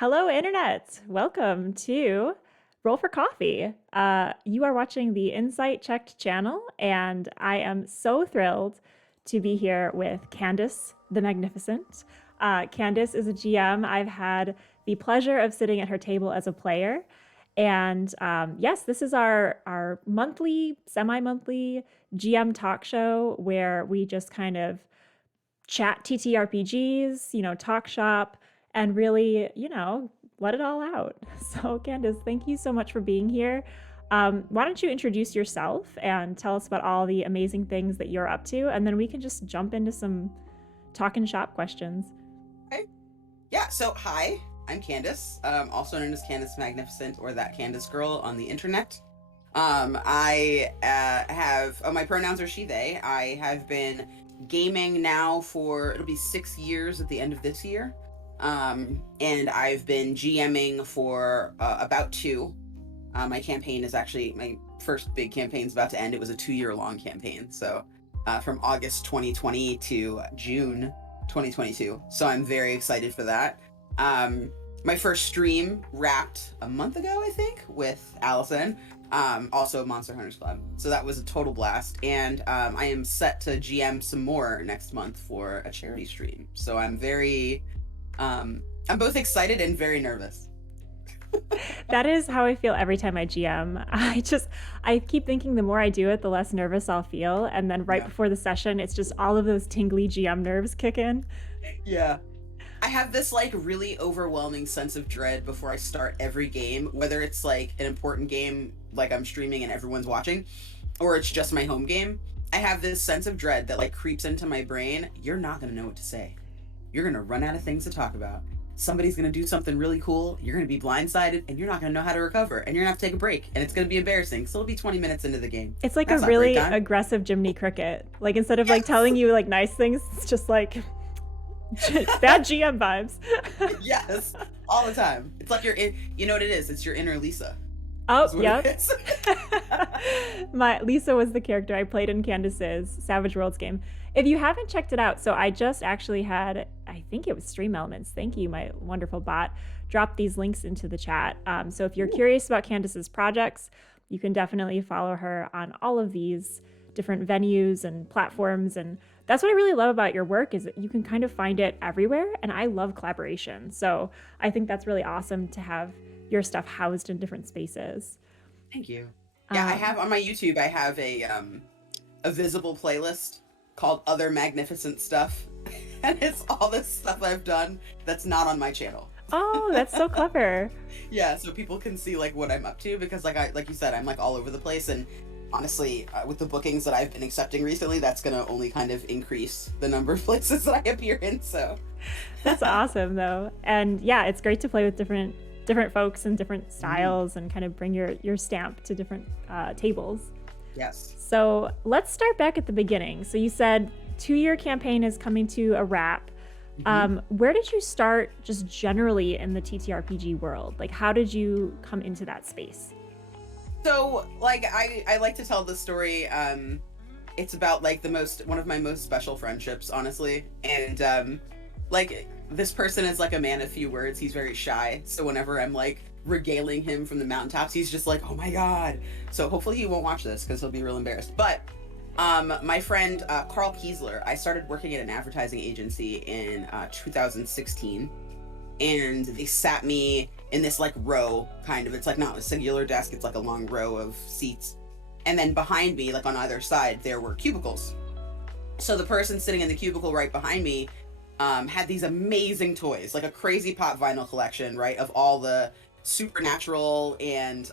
Hello, Internet. Welcome to Roll for Coffee. You are watching the Insight Checked channel, and I am so thrilled to be here with Candace the Magnificent. Candace is a GM. I've had the pleasure of sitting at her table as a player. And yes, this is our monthly, semi monthly GM talk show where we just kind of chat TTRPGs, talk shop, and really, let it all out. So, Candace, thank you so much for being here. Why don't you introduce yourself and tell us about all the amazing things that you're up to, and then we can just jump into some talking shop questions. Okay. Yeah, so hi, I'm Candace, also known as Candace Magnificent or that Candace girl on the internet. I have, my pronouns are she, they. I have been gaming now for, it'll be 6 years at the end of this year. And I've been GMing for about 2. My campaign is actually, my first big campaign is about to end. It was a 2-year long campaign. So from August 2020 to June 2022. So I'm very excited for that. My first stream wrapped a month ago, I think, with Allison, also Monster Hunters Club. So that was a total blast. And I am set to GM some more next month for a charity stream. So I'm both excited and very nervous. That is how I feel every time I GM. I keep thinking the more I do it, the less nervous I'll feel. And then right before the session, it's just all of those tingly GM nerves kick in. Yeah. I have this like really overwhelming sense of dread before I start every game, whether it's like an important game like I'm streaming and everyone's watching, or it's just my home game. I have this sense of dread that like creeps into my brain. You're not going to know what to say. You're going to run out of things to talk about. Somebody's going to do something really cool. You're going to be blindsided and you're not going to know how to recover, and you're going to have to take a break, and it's going to be embarrassing. So it'll be 20 minutes into the game. It's like a really aggressive Jiminy Cricket. Like instead of like telling you like nice things, it's just like bad GM vibes. Yes, all the time. It's like you know what it is? It's your inner Lisa. Oh, yep. My Lisa was the character I played in Candace's Savage Worlds game. If you haven't checked it out, so I just actually had, I think it was Stream Elements. Thank you, my wonderful bot. Drop these links into the chat. So if you're curious about Candace's projects, you can definitely follow her on all of these different venues and platforms. And that's what I really love about your work is that you can kind of find it everywhere. And I love collaboration. So I think that's really awesome to have your stuff housed in different spaces. Thank you. Yeah, I have on my YouTube, I have a visible playlist called Other Magnificent Stuff. And it's all this stuff I've done that's not on my channel. Oh, that's so clever. Yeah, so people can see like what I'm up to, because like you said, I'm like all over the place, and honestly, with the bookings that I've been accepting recently, that's going to only kind of increase the number of places that I appear in. So that's awesome though. And yeah, it's great to play with different folks and different styles and kind of bring your stamp to different tables. Yes. So let's start back at the beginning. So you said 2-year campaign is coming to a wrap. Where did you start just generally in the TTRPG world? Like how did you come into that space? So like I like to tell the story. It's about like one of my most special friendships, honestly. And like this person is like a man of few words. He's very shy. So whenever I'm like regaling him from the mountaintops, he's just like, oh my God. So hopefully he won't watch this because he'll be real embarrassed. But my friend Carl Kiesler, I started working at an advertising agency in 2016. And they sat me in this like row, kind of. It's like not a singular desk. It's like a long row of seats. And then behind me, like on either side, there were cubicles. So the person sitting in the cubicle right behind me had these amazing toys, like a crazy pop vinyl collection, right, of all the supernatural and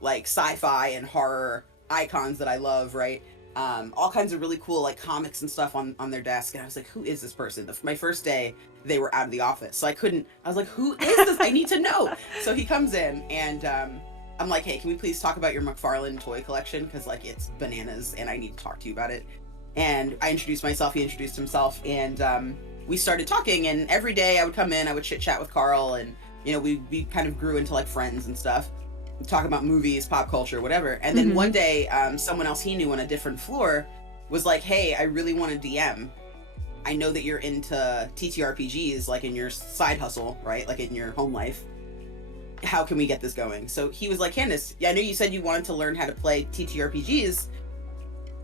like sci-fi and horror icons that I love, right? All kinds of really cool like comics and stuff on their desk. And I was like, who is this person? My first day, they were out of the office. So I was like, who is this? I need to know. So he comes in and I'm like, hey, can we please talk about your McFarlane toy collection? Because like it's bananas and I need to talk to you about it. And I introduced myself, he introduced himself, and we started talking. And every day I would come in, I would chit chat with Carl, and you know, we kind of grew into like friends and stuff. Talk about movies, pop culture, whatever. And then one day, someone else he knew on a different floor was like, hey, I really want to DM. I know that you're into TTRPGs, like in your side hustle, right? Like in your home life. How can we get this going? So he was like, Candace, yeah, I know you said you wanted to learn how to play TTRPGs.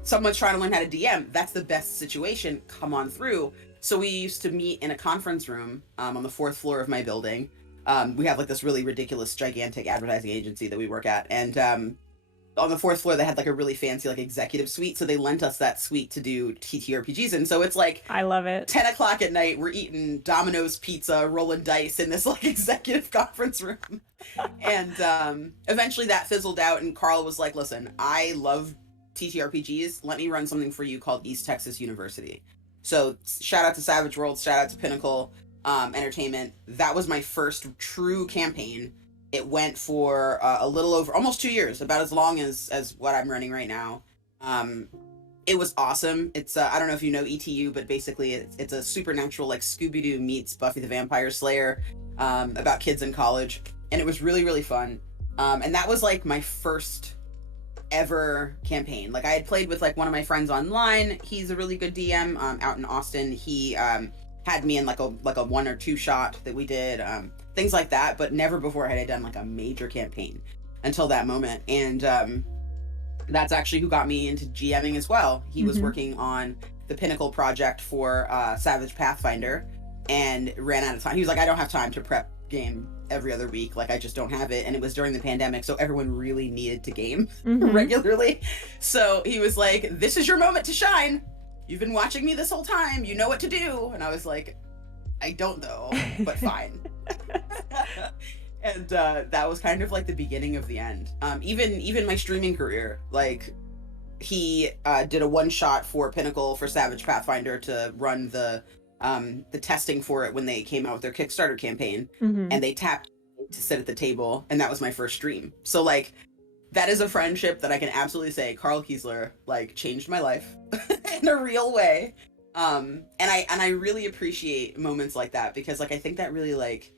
Someone's trying to learn how to DM. That's the best situation. Come on through. So we used to meet in a conference room on the 4th floor of my building. We have like this really ridiculous, gigantic advertising agency that we work at. And on the 4th floor, they had like a really fancy like executive suite. So they lent us that suite to do TTRPGs. And so it's like, I love it. 10 o'clock at night, we're eating Domino's pizza, rolling dice in this like executive conference room. And eventually that fizzled out. And Carl was like, listen, I love TTRPGs. Let me run something for you called East Texas University. So shout out to Savage Worlds, shout out to Pinnacle Entertainment. That was my first true campaign. It went for a little over almost 2 years, about as long as what I'm running right now. It was awesome. It's I don't know if you know ETU, but basically it's a supernatural like Scooby-Doo meets Buffy the Vampire Slayer about kids in college, and it was really, really fun. And that was like my first ever campaign. Like I had played with like one of my friends online. He's a really good DM out in Austin. He had me in like a 1 or 2 shot that we did, things like that, but never before had I done like a major campaign until that moment. And that's actually who got me into GMing as well. He was working on the Pinnacle project for Savage Pathfinder and ran out of time. He was like, I don't have time to prep game every other week. Like I just don't have it. And it was during the pandemic, so everyone really needed to game regularly. So he was like, this is your moment to shine. You've been watching me this whole time. You know what to do. And I was like, I don't though, but fine. And that was kind of like the beginning of the end. Even my streaming career, like he did a 1-shot for Pinnacle for Savage Pathfinder to run the testing for it when they came out with their Kickstarter campaign, and they tapped to sit at the table, and that was my first stream. So like that is a friendship that I can absolutely say Carl Kiesler like changed my life in a real way. And I really appreciate moments like that, because like I think that really like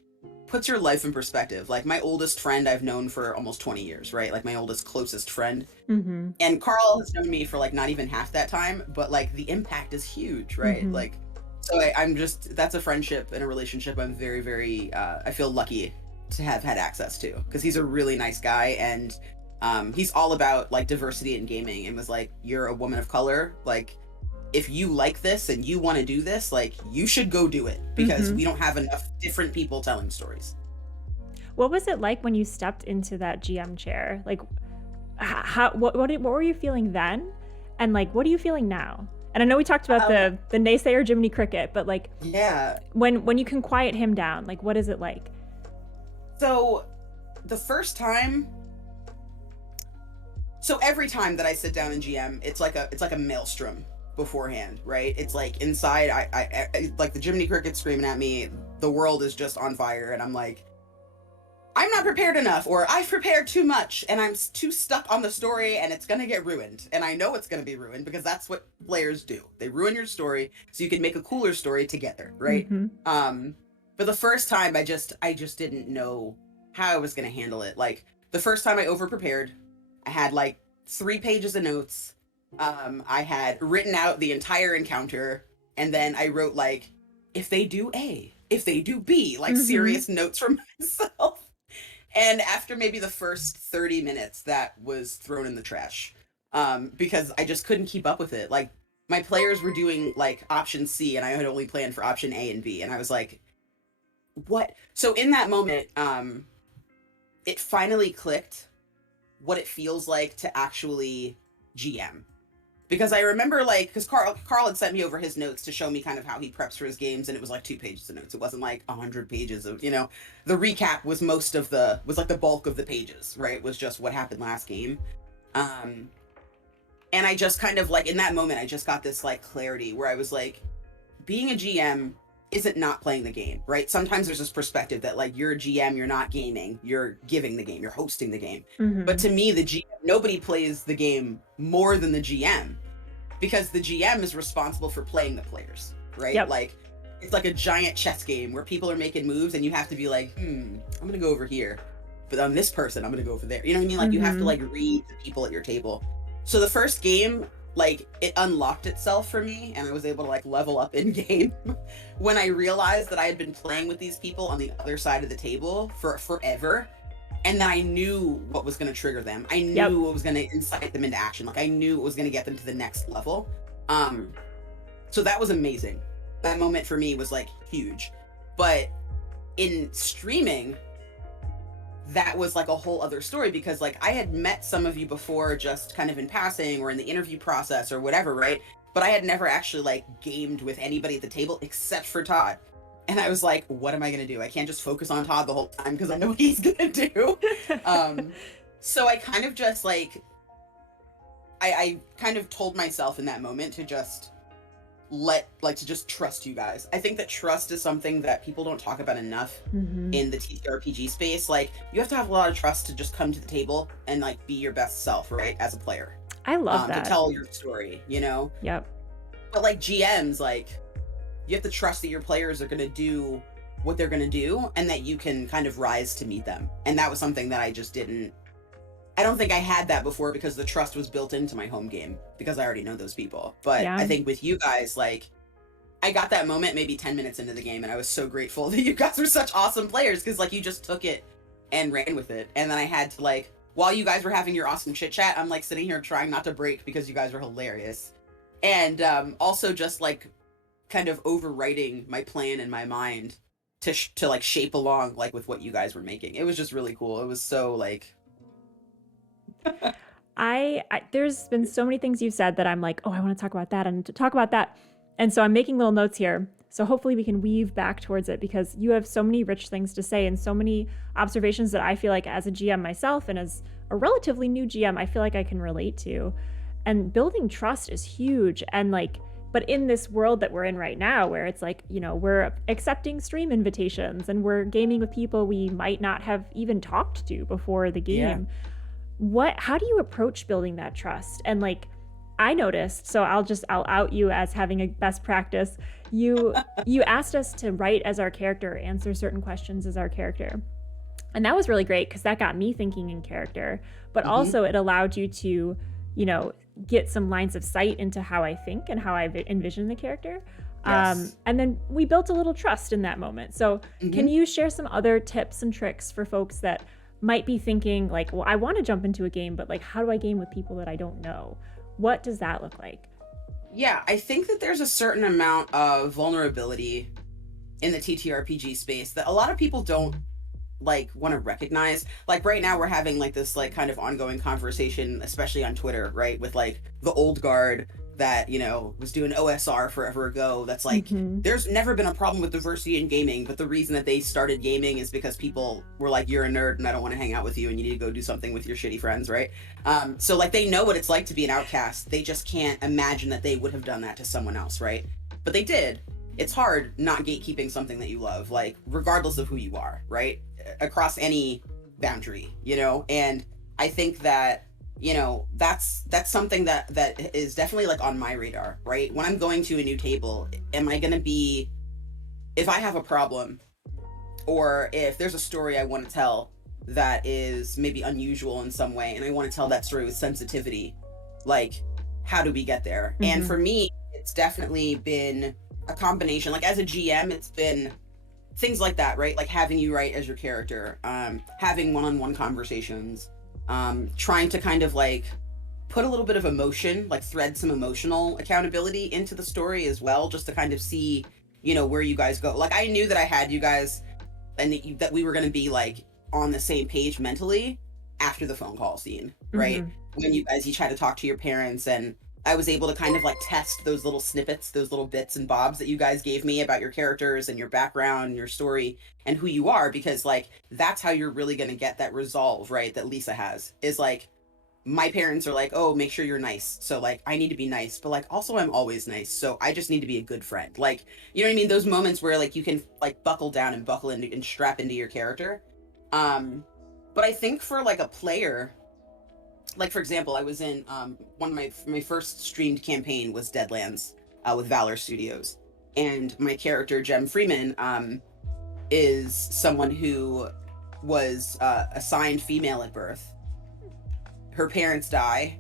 puts your life in perspective. Like my oldest friend I've known for almost 20 years, right? Like my oldest closest friend. And Carl has known me for like not even half that time, but like the impact is huge, right? Like so I'm just, that's a friendship and a relationship I'm very, very I feel lucky to have had access to, because he's a really nice guy, and he's all about like diversity in gaming, and was like, you're a woman of color, like if you like this and you want to do this, like you should go do it, because we don't have enough different people telling stories. What was it like when you stepped into that GM chair? Like what were you feeling then, and like what are you feeling now? And I know we talked about the naysayer Jiminy Cricket, but like yeah, when you can quiet him down, like what is it like? So the first time, so every time that I sit down in GM, it's like a maelstrom beforehand, right? It's like inside I like the Jiminy Cricket screaming at me, the world is just on fire, and I'm like, I'm not prepared enough, or I've prepared too much and I'm too stuck on the story and it's gonna get ruined. And I know it's gonna be ruined, because that's what players do. They ruin your story so you can make a cooler story together, right? But the first time I just didn't know how I was gonna handle it. Like the first time I overprepared, I had like 3 pages of notes. I had written out the entire encounter, and then I wrote like, if they do A, if they do B, like serious notes for myself. And after maybe the first 30 minutes, that was thrown in the trash, because I just couldn't keep up with it. Like my players were doing like option C, and I had only planned for option A and B, and I was like, what? So in that moment, it finally clicked what it feels like to actually GM. Because I remember like, because Carl had sent me over his notes to show me kind of how he preps for his games, and it was like 2 pages of notes. It wasn't like 100 pages of, you know, the recap was like the bulk of the pages, right? It was just what happened last game. And I just kind of like, in that moment, I just got this like clarity where I was like, being a GM isn't not playing the game, right? Sometimes there's this perspective that like you're a GM, you're not gaming, you're giving the game, you're hosting the game. But to me, the GM, nobody plays the game more than the GM, because the GM is responsible for playing the players, right? Yep. Like it's like a giant chess game where people are making moves and you have to be like, I'm gonna go over here, but on this person, I'm gonna go over there. You know what I mean? Like you have to like read the people at your table. So the first game, like it unlocked itself for me, and I was able to like level up in game when I realized that I had been playing with these people on the other side of the table for forever, and then I knew what was going to trigger them. I Yep. knew what was going to incite them into action. Like I knew what was going to get them to the next level. So that was amazing. That moment for me was like huge. But in streaming, that was like a whole other story, because like I had met some of you before just kind of in passing or in the interview process or whatever, right? But I had never actually like gamed with anybody at the table except for Todd. And I was like, what am I going to do? I can't just focus on Todd the whole time because I know what he's going to do. So I kind of just like, I kind of told myself in that moment to just to just trust you guys. I think that trust is something that people don't talk about enough in the TTRPG space. Like you have to have a lot of trust to just come to the table and like be your best self, right? As a player. I love that. To tell your story, you know? Yep. But like GMs, like you have to trust that your players are going to do what they're going to do and that you can kind of rise to meet them. And that was something that I don't think I had that before, because the trust was built into my home game because I already know those people. But I think with you guys, like I got that moment maybe 10 minutes into the game, and I was so grateful that you guys were such awesome players, because like you just took it and ran with it. And then I had to like, while you guys were having your awesome chit chat, I'm like sitting here trying not to break because you guys were hilarious. And also just like kind of overwriting my plan in my mind to like shape along like with what you guys were making. It was just really cool. It was so like I there's been so many things you've said that I'm like, oh, I want to talk about that and to talk about that. And so I'm making little notes here. So hopefully we can weave back towards it, because you have so many rich things to say and so many observations that I feel like as a GM myself and as a relatively new GM, I feel like I can relate to. And building trust is huge. And like, but in this world that we're in right now, where it's like, you know, we're accepting stream invitations and we're gaming with people we might not have even talked to before the game. How do you approach building that trust? And like, I noticed, so I'll out you as having a best practice. You asked us to write as our character, answer certain questions as our character. And that was really great, because that got me thinking in character, but also it allowed you to, you know, get some lines of sight into how I think and how I envision the character. And then we built a little trust in that moment. So can you share some other tips and tricks for folks that might be thinking like, well, I want to jump into a game, but like, how do I game with people that I don't know? What does that look like? Yeah, I think that there's a certain amount of vulnerability in the TTRPG space that a lot of people don't like want to recognize. Like right now we're having like this like kind of ongoing conversation, especially on Twitter, right? With like the old guard that, you know, was doing OSR forever ago. That's like, there's never been a problem with diversity in gaming, but the reason that they started gaming is because people were like, you're a nerd and I don't want to hang out with you and you need to go do something with your shitty friends, right? So like they know what it's like to be an outcast. They just can't imagine that they would have done that to someone else, right? But they did. It's hard not gatekeeping something that you love, like regardless of who you are, right? Across any boundary, you know? And I think that, you know, that's something that is definitely like on my radar, right? When I'm going to a new table, am I going to be, if I have a problem or if there's a story I want to tell that is maybe unusual in some way and I want to tell that story with sensitivity, like how do we get there? And for me, it's definitely been a combination. Like as a GM, it's been things like that, right? Like having you write as your character, having one-on-one conversations, trying to kind of like put a little bit of emotion, like thread some emotional accountability into the story as well, just to kind of see, you know, where you guys go. Like I knew that I had you guys and that we were going to be like on the same page mentally after the phone call scene, right? When you guys each had to talk to your parents, and I was able to kind of like test those little snippets, those little bits and bobs that you guys gave me about your characters and your background, your story, and who you are, because like that's how you're really going to get that resolve, right? That Lisa has is like, my parents are like, oh, make sure you're nice. So like, I need to be nice, but like also I'm always nice. So I just need to be a good friend. Like, you know what I mean? Those moments where like you can like buckle down and buckle into and strap into your character. But I think for like a player, like for example, I was in one of my first streamed campaign was Deadlands with Valor Studios, and my character Jem Freeman is someone who was assigned female at birth. Her parents die,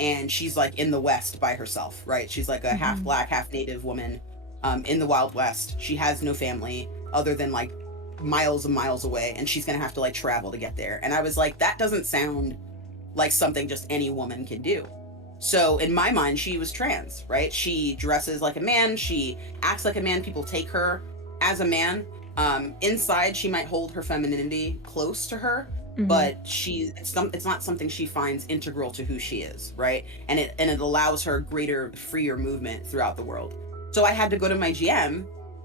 and she's like in the West by herself, right? She's like a half black, half native woman in the Wild West. She has no family other than like miles and miles away, and she's gonna have to like travel to get there. And I was like, that doesn't sound like something just any woman can do. So in my mind, she was trans, right? She dresses like a man, she acts like a man, people take her as a man. Inside, she might hold her femininity close to her, but it's not something she finds integral to who she is, right? And it allows her greater, freer movement throughout the world. So I had to go to my GM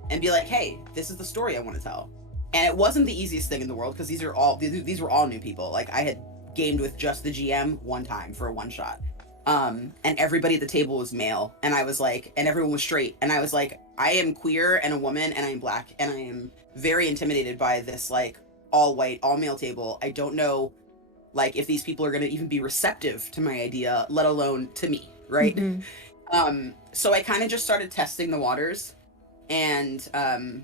and be like, hey, this is the story I want to tell. And it wasn't the easiest thing in the world, because these were all new people. Like, I had gamed with just the GM one time for a one shot. And everybody at the table was male, and I was like, and everyone was straight, and I was like, I am queer and a woman, and I am black, and I am very intimidated by this like all white, all male table. I don't know like if these people are going to even be receptive to my idea, let alone to me, right? So I kind of just started testing the waters, and I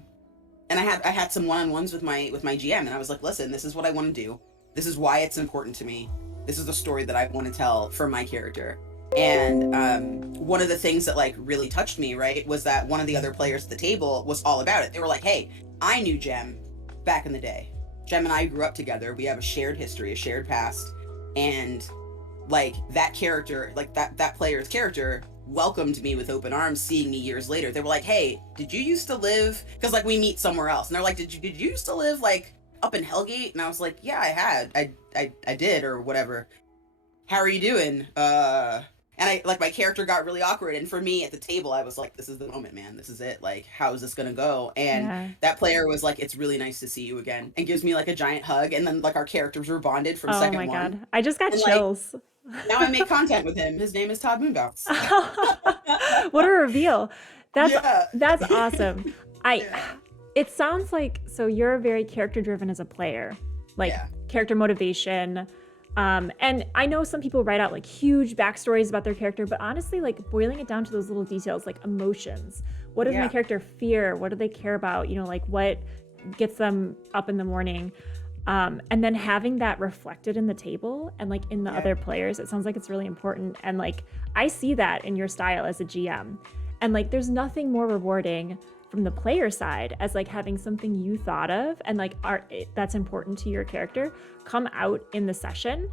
had some one-on-ones with my GM, and I was like, listen, this is what I want to do. This is why it's important to me. This is the story that I want to tell for my character. And one of the things that like really touched me, right, was that one of the other players at the table was all about it. They were like, hey, I knew Jem back in the day. Jem and I grew up together. We have a shared history, a shared past. And like that character, like that player's character welcomed me with open arms, seeing me years later. They were like, hey, did you used to live, because like we meet somewhere else, and they're like, did you used to live like up in Hellgate? And I was like, yeah, I had. I did, or whatever. How are you doing? And I like, my character got really awkward, and for me at the table, I was like, this is the moment, man. This is it. Like, how is this gonna go? And that player was like, it's really nice to see you again, and gives me like a giant hug, and then like our characters were bonded from second one. Oh my god, I just got chills. Like, now I make content with him. His name is Todd Moonbounce. What a reveal. That's awesome. It sounds like, so you're very character driven as a player, like character motivation. And I know some people write out like huge backstories about their character, but honestly, like boiling it down to those little details, like emotions. What does my character fear? What do they care about? You know, like what gets them up in the morning? And then having that reflected in the table and like in the other players, it sounds like it's really important. And like, I see that in your style as a GM, and like, there's nothing more rewarding from the player side as like having something you thought of and like that's important to your character come out in the session,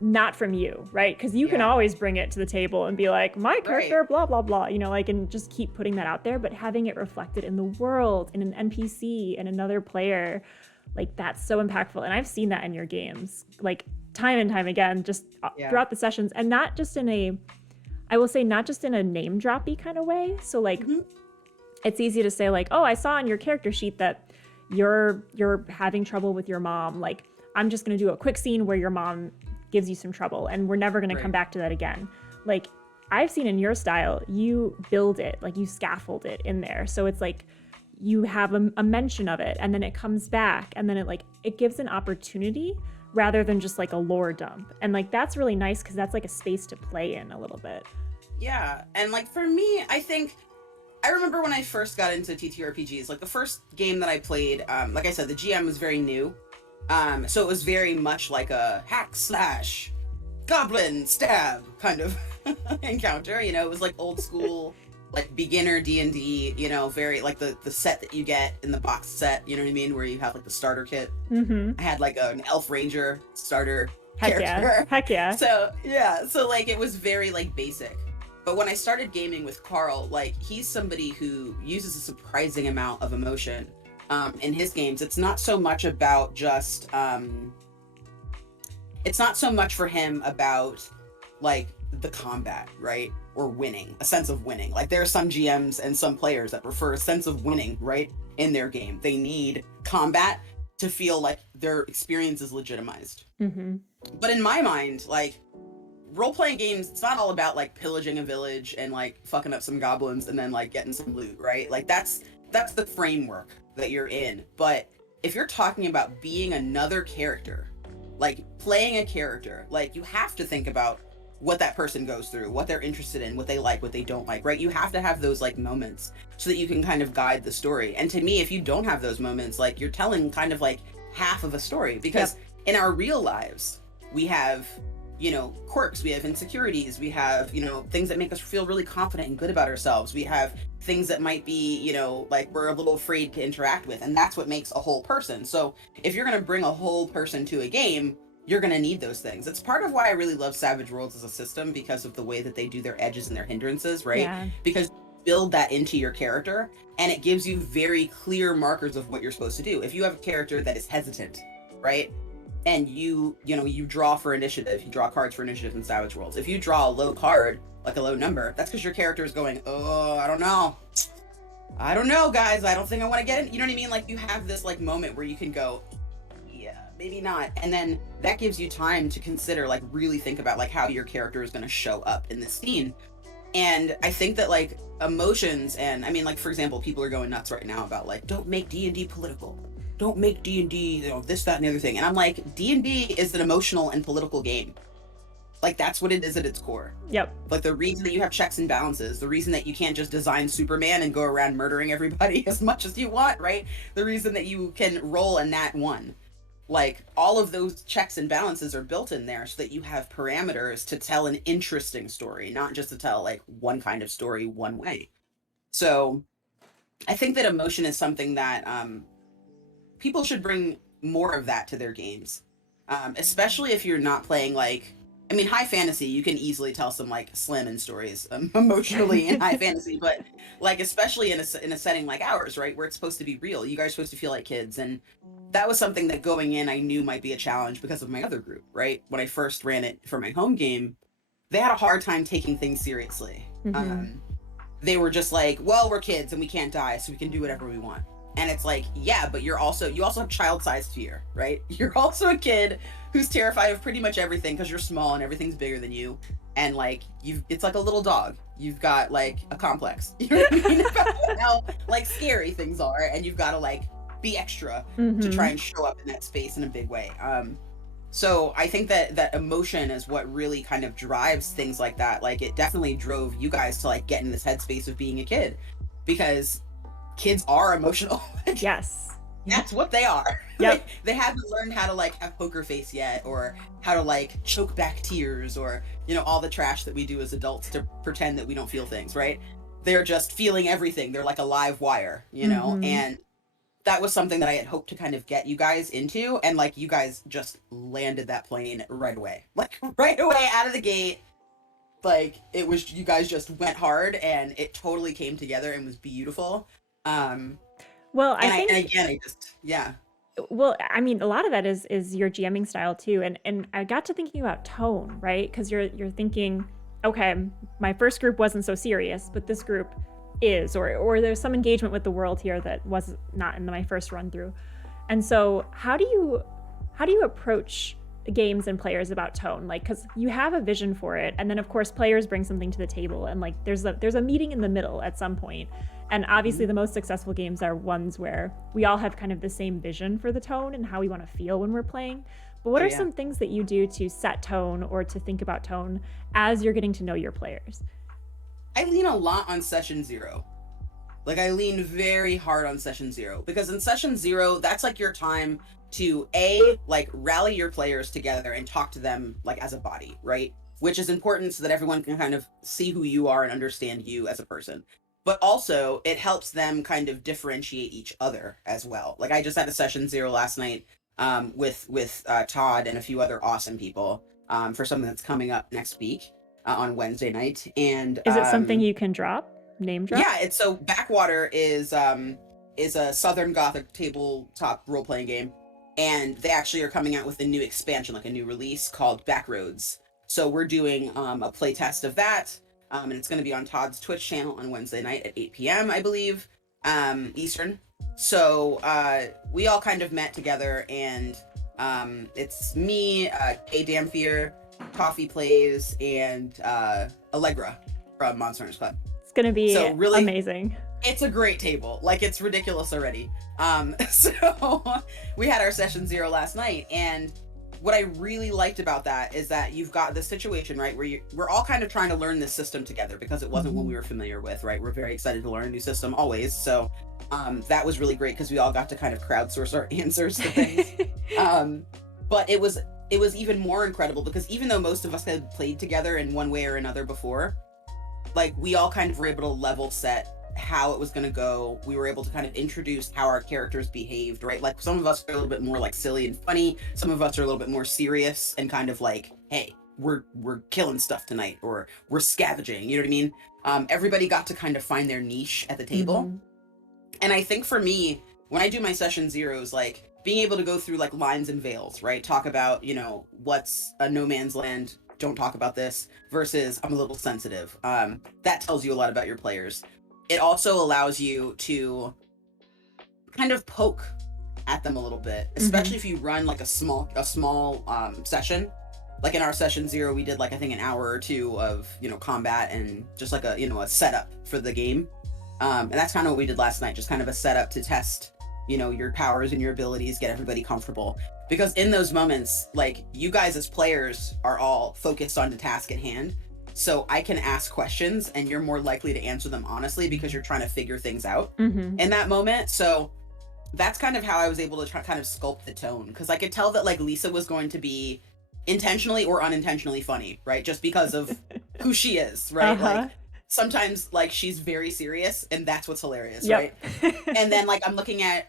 not from you, right? Because you can always bring it to the table and be like, my character, blah, blah, blah, you know, like, and just keep putting that out there, but having it reflected in the world, in an NPC and another player, like that's so impactful. And I've seen that in your games, like time and time again, just throughout the sessions, and not just in a, I will say, not just in a name droppy kind of way. So like, it's easy to say like, oh, I saw on your character sheet that you're having trouble with your mom. Like, I'm just going to do a quick scene where your mom gives you some trouble, and we're never going to come back to that again. Like, I've seen in your style, you build it, like you scaffold it in there. So it's like you have a mention of it, and then it comes back, and then it gives an opportunity rather than just like a lore dump. And like, that's really nice, because that's like a space to play in a little bit. Yeah. And like, for me, I remember when I first got into TTRPGs, like the first game that I played, like I said, the GM was very new. So it was very much like a hack slash goblin stab kind of encounter. You know, it was like old school, like beginner D&D, you know, very like the set that you get in the box set, you know what I mean? Where you have like the starter kit. I had like an elf ranger starter character. Heck yeah. So like it was very like basic. But when I started gaming with Carl, like he's somebody who uses a surprising amount of emotion in his games. It's not so much about just, it's not so much for him about like the combat, right? Or winning, a sense of winning. Like there are some GMs and some players that prefer a sense of winning, right? In their game. They need combat to feel like their experience is legitimized. But in my mind, like, role-playing games, it's not all about like pillaging a village and like fucking up some goblins and then like getting some loot, right? Like that's the framework that you're in. But if you're talking about being another character, like playing a character, like you have to think about what that person goes through, what they're interested in, what they like, what they don't like, right? You have to have those like moments so that you can kind of guide the story. And to me, if you don't have those moments, like you're telling kind of like half of a story, because in our real lives, we have quirks, we have insecurities, we have, things that make us feel really confident and good about ourselves. We have things that might be, like we're a little afraid to interact with. And that's what makes a whole person. So if you're going to bring a whole person to a game, you're going to need those things. It's part of why I really love Savage Worlds as a system, because of the way that they do their edges and their hindrances, right? Yeah. Because you build that into your character, and it gives you very clear markers of what you're supposed to do. If you have a character that is hesitant, right? And you draw for initiative, you draw cards for initiative in Savage Worlds. If you draw a low card, like a low number, that's because your character is going, oh, I don't know, guys, I don't think I want to get it. You know what I mean? Like, you have this like moment where you can go, yeah, maybe not. And then that gives you time to consider, like, really think about like how your character is going to show up in this scene. And I think that like emotions, and I mean, like, for example, people are going nuts right now about like, don't make D&D political. Don't make D&D, this, that, and the other thing. And I'm like, D&D is an emotional and political game. Like, that's what it is at its core. Yep. Like, the reason that you have checks and balances, the reason that you can't just design Superman and go around murdering everybody as much as you want, right? The reason that you can roll a nat 1. Like, all of those checks and balances are built in there so that you have parameters to tell an interesting story, not just to tell, like, one kind of story one way. So, I think that emotion is something that people should bring more of that to their games, especially if you're not playing like, I mean, high fantasy, you can easily tell some like slamming stories emotionally in high fantasy, but like, especially in a setting like ours, right, where it's supposed to be real, you guys are supposed to feel like kids. And that was something that going in, I knew might be a challenge because of my other group, right? When I first ran it for my home game, they had a hard time taking things seriously. They were just like, well, we're kids and we can't die, so we can do whatever we want. And it's like, yeah, but you also have child-sized fear, right? You're also a kid who's terrified of pretty much everything because you're small and everything's bigger than you. And like, it's like a little dog. You've got like a complex. You know what I mean? About how like scary things are, and you've got to like be extra to try and show up in that space in a big way. So I think that emotion is what really kind of drives things like that. Like, it definitely drove you guys to like get in this headspace of being a kid, because kids are emotional. Yes. That's what they are. Yep. They haven't learned how to like have poker face yet, or how to like choke back tears, or, all the trash that we do as adults to pretend that we don't feel things, right? They're just feeling everything. They're like a live wire, and that was something that I had hoped to kind of get you guys into. And like, you guys just landed that plane right away, like right away out of the gate. Like, it was, you guys just went hard and it totally came together and was beautiful. Well, Well, I mean, a lot of that is your GMing style too, and I got to thinking about tone, right? Because you're thinking, okay, my first group wasn't so serious, but this group is, or there's some engagement with the world here that was not in my first run through. And so, how do you approach games and players about tone? Like, because you have a vision for it, and then of course players bring something to the table, and like there's a meeting in the middle at some point. And obviously the most successful games are ones where we all have kind of the same vision for the tone and how we want to feel when we're playing. But what are some things that you do to set tone or to think about tone as you're getting to know your players? I lean a lot on session 0. Like, I lean very hard on session 0, because in session 0, that's like your time to like rally your players together and talk to them like as a body, right? Which is important so that everyone can kind of see who you are and understand you as a person. But also it helps them kind of differentiate each other as well. Like, I just had a session 0 last night with Todd and a few other awesome people for something that's coming up next week on Wednesday night. And is it something you can name drop? Yeah, it's so Backwater is a Southern Gothic tabletop role-playing game, and they actually are coming out with a new expansion, like a new release called Backroads. So we're doing a play test of that. And it's going to be on Todd's Twitch channel on Wednesday night at 8 p.m., I believe, Eastern. So we all kind of met together, and it's me, Kay Dampier, Coffee Plays, and Allegra from Monster Hunters Club. It's going to be really amazing. It's a great table. Like, it's ridiculous already. So we had our session 0 last night, and what I really liked about that is that you've got this situation, right, where we're all kind of trying to learn this system together, because it wasn't one we were familiar with, right? We're very excited to learn a new system always. So that was really great, because we all got to kind of crowdsource our answers to things. But it was it was even more incredible because even though most of us had played together in one way or another before, like we all kind of were able to level set how it was going to go. We were able to kind of introduce how our characters behaved, right? Like some of us are a little bit more like silly and funny. Some of us are a little bit more serious and kind of like, hey, we're killing stuff tonight, or we're scavenging. You know what I mean? Everybody got to kind of find their niche at the table. Mm-hmm. And I think for me, when I do my session zeros, like being able to go through like lines and veils, right? Talk about, you know, what's a no man's land, don't talk about this, versus I'm a little sensitive. That tells you a lot about your players. It also allows you to kind of poke at them a little bit, especially if you run like a small session. Like in our session 0, we did like, I think an hour or 2 of, you know, combat and just like a, you know, a setup for the game. And that's kind of what we did last night, just kind of a setup to test, you know, your powers and your abilities, get everybody comfortable. Because in those moments, like you guys as players are all focused on the task at hand. So I can ask questions and you're more likely to answer them honestly because you're trying to figure things out in that moment. So that's kind of how I was able to kind of sculpt the tone, because I could tell that like Lisa was going to be intentionally or unintentionally funny, right? Just because of who she is, right? Like sometimes like she's very serious and that's what's hilarious, right? And then like I'm looking at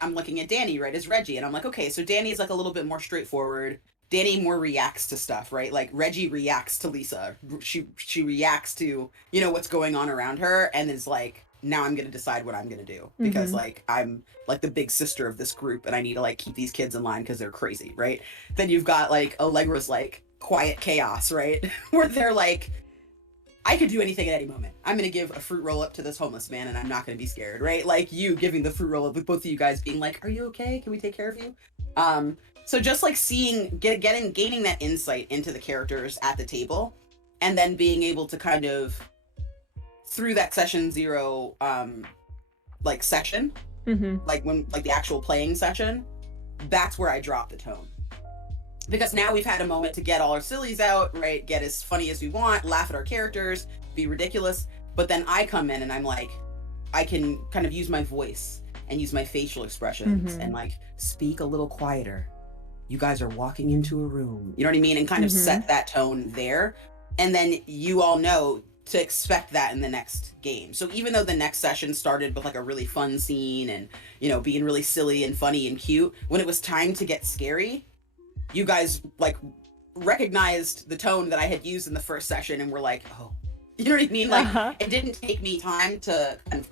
Danny, right, as Reggie, and I'm like, okay, so Danny's like a little bit more straightforward. Danny more reacts to stuff, right? Like Reggie reacts to Lisa. She reacts to, you know, what's going on around her, and is like, now I'm gonna decide what I'm gonna do because like I'm like the big sister of this group and I need to like keep these kids in line because they're crazy, right? Then you've got like Allegra's like quiet chaos, right? Where they're like, I could do anything at any moment. I'm gonna give a fruit roll up to this homeless man and I'm not gonna be scared, right? Like you giving the fruit roll up with both of you guys being like, are you okay? Can we take care of you? So just like gaining that insight into the characters at the table, and then being able to kind of through that session 0 like section, like when like the actual playing session, that's where I drop the tone. Because now we've had a moment to get all our sillies out, right? Get as funny as we want, laugh at our characters, be ridiculous. But then I come in and I'm like, I can kind of use my voice and use my facial expressions and like speak a little quieter. You guys are walking into a room, you know what I mean? And kind of set that tone there. And then you all know to expect that in the next game. So even though the next session started with like a really fun scene and, you know, being really silly and funny and cute, when it was time to get scary, you guys like recognized the tone that I had used in the first session and were like, oh, you know what I mean? Like it didn't take me time to kind of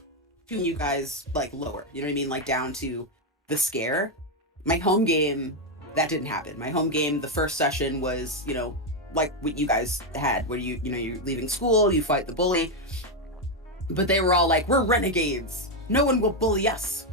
tune you guys like lower, you know what I mean? Like down to the scare. My home game, that didn't happen. My home game, the first session was, you know, like what you guys had, where you know, you're leaving school, you fight the bully, but they were all like, we're renegades. No one will bully us.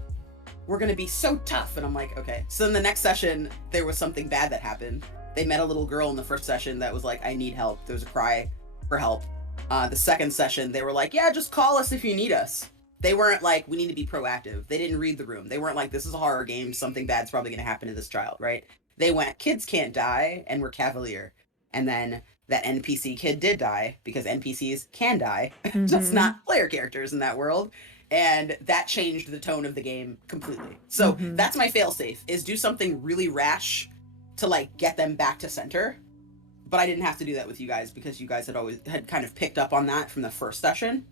We're going to be so tough. And I'm like, okay. So in the next session, there was something bad that happened. They met a little girl in the first session that was like, I need help. There was a cry for help. The second session, they were like, yeah, just call us if you need us. They weren't like, we need to be proactive. They didn't read the room. They weren't like, this is a horror game. Something bad's probably going to happen to this child, right? They went, kids can't die, and we're cavalier. And then that NPC kid did die, because NPCs can die, just not player characters in that world. And that changed the tone of the game completely. So that's my failsafe, is do something really rash to like get them back to center. But I didn't have to do that with you guys, because you guys had kind of picked up on that from the first session.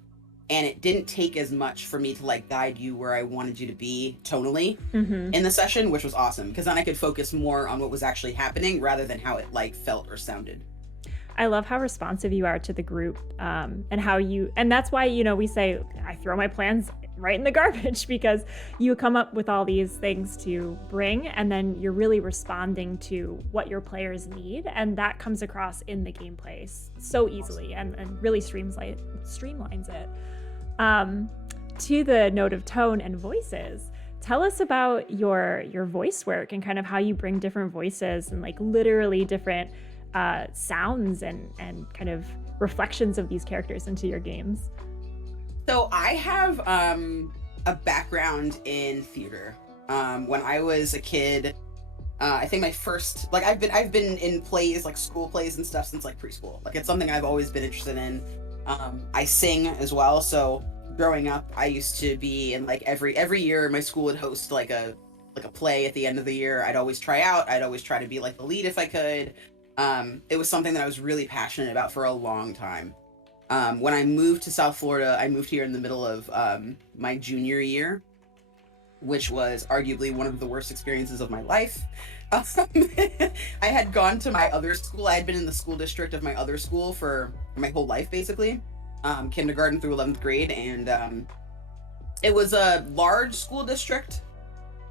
And it didn't take as much for me to like guide you where I wanted you to be tonally in the session, which was awesome, because then I could focus more on what was actually happening rather than how it like felt or sounded. I love how responsive you are to the group, and how and that's why, you know, we say I throw my plans right in the garbage, because you come up with all these things to bring, and then you're really responding to what your players need, and that comes across in the gameplay so easily and really streamlines it. To the note of tone and voices, tell us about your voice work and kind of how you bring different voices and like literally different sounds and kind of reflections of these characters into your games. So I have a background in theater. When I was a kid, I think my first, like I've been in plays, like school plays and stuff, since like preschool. Like it's something I've always been interested in. I sing as well. So growing up, I used to be in like every year my school would host like a play at the end of the year. I'd always try out. I'd always try to be like the lead if I could. It was something that I was really passionate about for a long time. When I moved to South Florida, I moved here in the middle of my junior year, which was arguably one of the worst experiences of my life. Um, I had gone to my other school. I had been in the school district of my other school for my whole life, basically, kindergarten through 11th grade. And it was a large school district,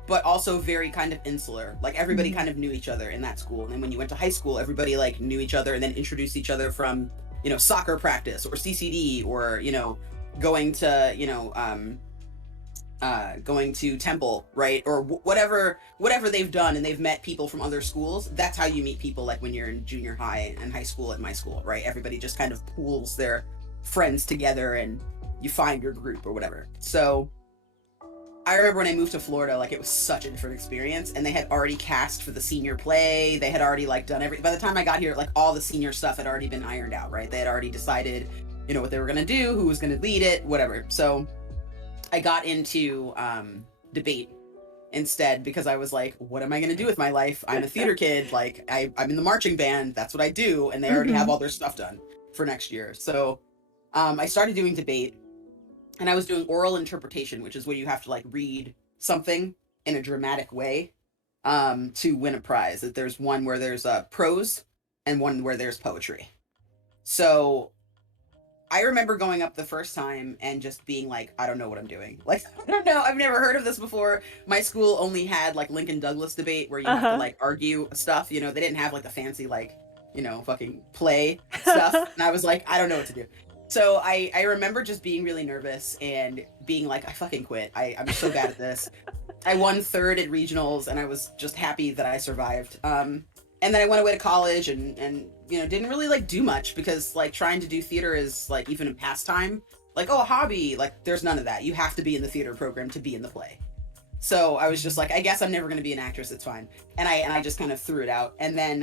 but also very kind of insular. Like everybody Mhm. kind of knew each other in that school. And then when you went to high school, everybody like knew each other and then introduced each other from, soccer practice or CCD or, going to, going to temple, right? Or whatever they've done, and they've met people from other schools. That's how you meet people, like when you're in junior high and high school at my school, right? Everybody just kind of pools their friends together and you find your group or whatever. So I remember when I moved to Florida, like it was such a different experience, and they had already cast for the senior play. They had already like done everything. By the time I got here, like all the senior stuff had already been ironed out, right? They had already decided, what they were gonna do, who was gonna lead it, whatever. So I got into debate instead because I was like, what am I gonna do with my life? I'm a theater kid. Like I'm in the marching band. That's what I do, and they already have Mhm. all their stuff done for next year. So I started doing debate, and I was doing oral interpretation, which is where you have to like read something in a dramatic way to win a prize. That there's one where there's prose and one where there's poetry. So I remember going up the first time and just being like, I don't know what I'm doing. Like, I don't know. I've never heard of this before. My school only had like Lincoln Douglas debate where you have to Uh-huh. like argue stuff. They didn't have like the fancy, like, fucking play stuff. And I was like, I don't know what to do. So I remember just being really nervous and being like, I fucking quit. I'm so bad at this. I won third at regionals and I was just happy that I survived. And then I went away to college and didn't really like do much because like trying to do theater is like even a pastime, like a hobby. Like there's none of that. You have to be in the theater program to be in the play. So I was just like, I guess I'm never going to be an actress. It's fine. And I just kind of threw it out. And then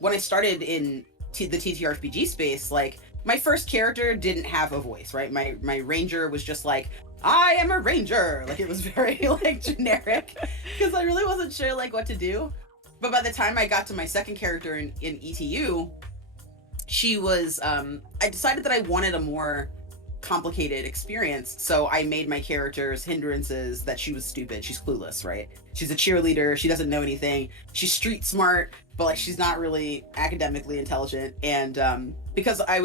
when I started in the TTRPG space, like my first character didn't have a voice, right? My ranger was just like, I am a ranger. Like it was very like generic because I really wasn't sure like what to do. But by the time I got to my second character in ETU, she was I decided that I wanted a more complicated experience, so I made my character's hindrances that she was stupid. She's clueless, right? She's a cheerleader. She doesn't know anything. She's street smart, but like she's not really academically intelligent. And because I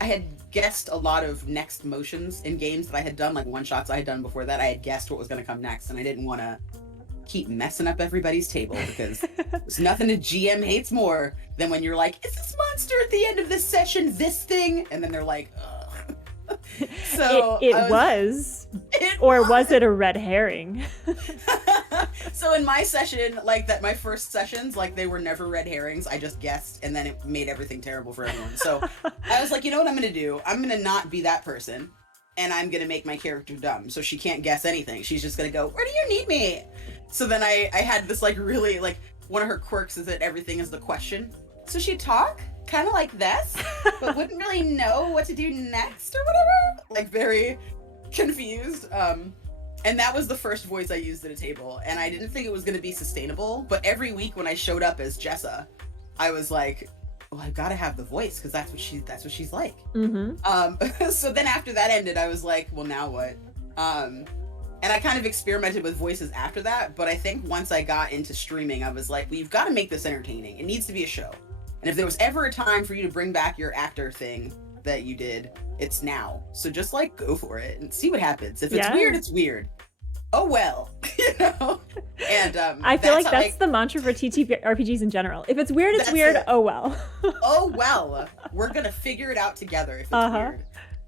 had guessed a lot of next motions in games that I had done, like one shots I had done before that. I had guessed what was going to come next, and I didn't want to keep messing up everybody's table because there's nothing a GM hates more than when you're like, is this monster at the end of this session this thing? And then they're like, ugh. It So it I was, was, it or was was. it a red herring? So in my session, like that, my first sessions, like they were never red herrings. I just guessed, and then it made everything terrible for everyone. So I was like, you know what I'm gonna do? I'm gonna not be that person, and I'm gonna make my character dumb, so she can't guess anything. She's just gonna go, "Where do you need me?" So then I had this like really like one of her quirks is that everything is the question. So she'd talk kind of like this, but wouldn't really know what to do next or whatever. Like very confused. And that was the first voice I used at a table, and I didn't think it was going to be sustainable. But every week when I showed up as Jessa, I was like, "Well, I've got to have the voice because that's what she's like." Mm-hmm. So then after that ended, I was like, "Well, now what?" And I kind of experimented with voices after that. But I think once I got into streaming, I was like, "Well, you've got to make this entertaining. It needs to be a show. And if there was ever a time for you to bring back your actor thing that you did, it's now. So just like go for it and see what happens. If it's weird, Yeah. it's weird. Oh well, you know." And I feel that's like how that's the mantra for TTRPGs in general. If it's weird, it's that's weird. it. Oh well. Oh well, we're gonna figure it out together if it's Uh-huh.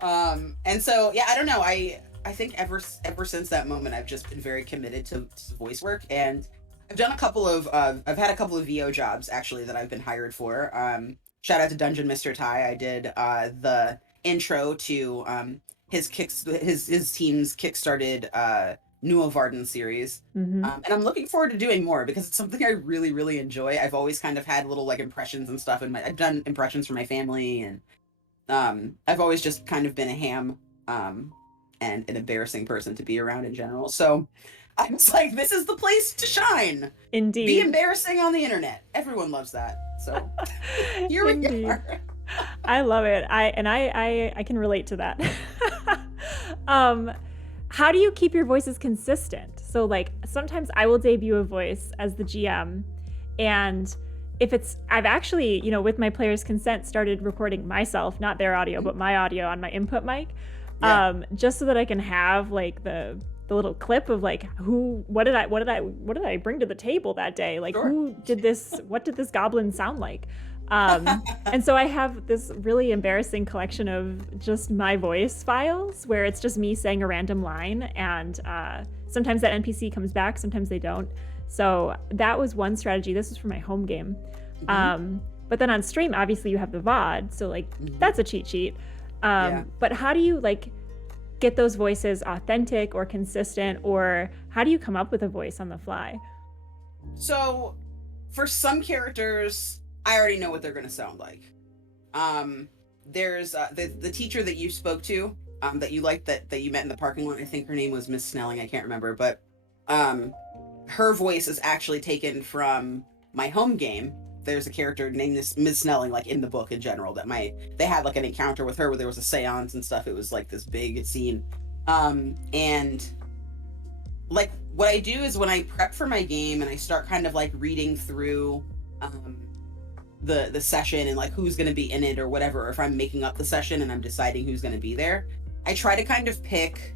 weird. And so yeah, I don't know. I think ever since that moment, I've just been very committed to voice work, and I've done a couple of I've had a couple of VO jobs actually that I've been hired for. Shout out to Dungeon Mister Ty. I did the intro to his team's kickstarted Neo Varden series. Mm-hmm. And I'm looking forward to doing more because it's something I really, really enjoy. I've always kind of had little like impressions and stuff, and I've done impressions for my family, and I've always just kind of been a ham um, and an embarrassing person to be around in general. So I was like, this is the place to shine. Indeed. Be embarrassing on the internet. Everyone loves that. So here we Indeed. are. I love it. I can relate to that. How do you keep your voices consistent? So like sometimes I will debut a voice as the GM, and if it's, I've actually, with my players' consent, started recording myself, not their audio, but my audio on my input mic, just so that I can have like the little clip of like what did I bring to the table that day? Like who did this? What did this goblin sound like? And so I have this really embarrassing collection of just my voice files where it's just me saying a random line, and sometimes that NPC comes back, sometimes they don't. So that was one strategy. This was for my home game. But then on stream, obviously you have the VOD, so like that's a cheat sheet. But how do you like get those voices authentic or consistent, or how do you come up with a voice on the fly? So for some characters, I already know what they're going to sound like. There's the teacher that you spoke to, that you liked, that you met in the parking lot. I think her name was Miss Snelling. I can't remember, but her voice is actually taken from my home game. There's a character named Miss Snelling, like in the book in general, that they had like an encounter with her where there was a seance and stuff. It was like this big scene. And like what I do is when I prep for my game and I start kind of like reading through the session and like who's going to be in it or whatever, or if I'm making up the session and I'm deciding who's going to be there, I try to kind of pick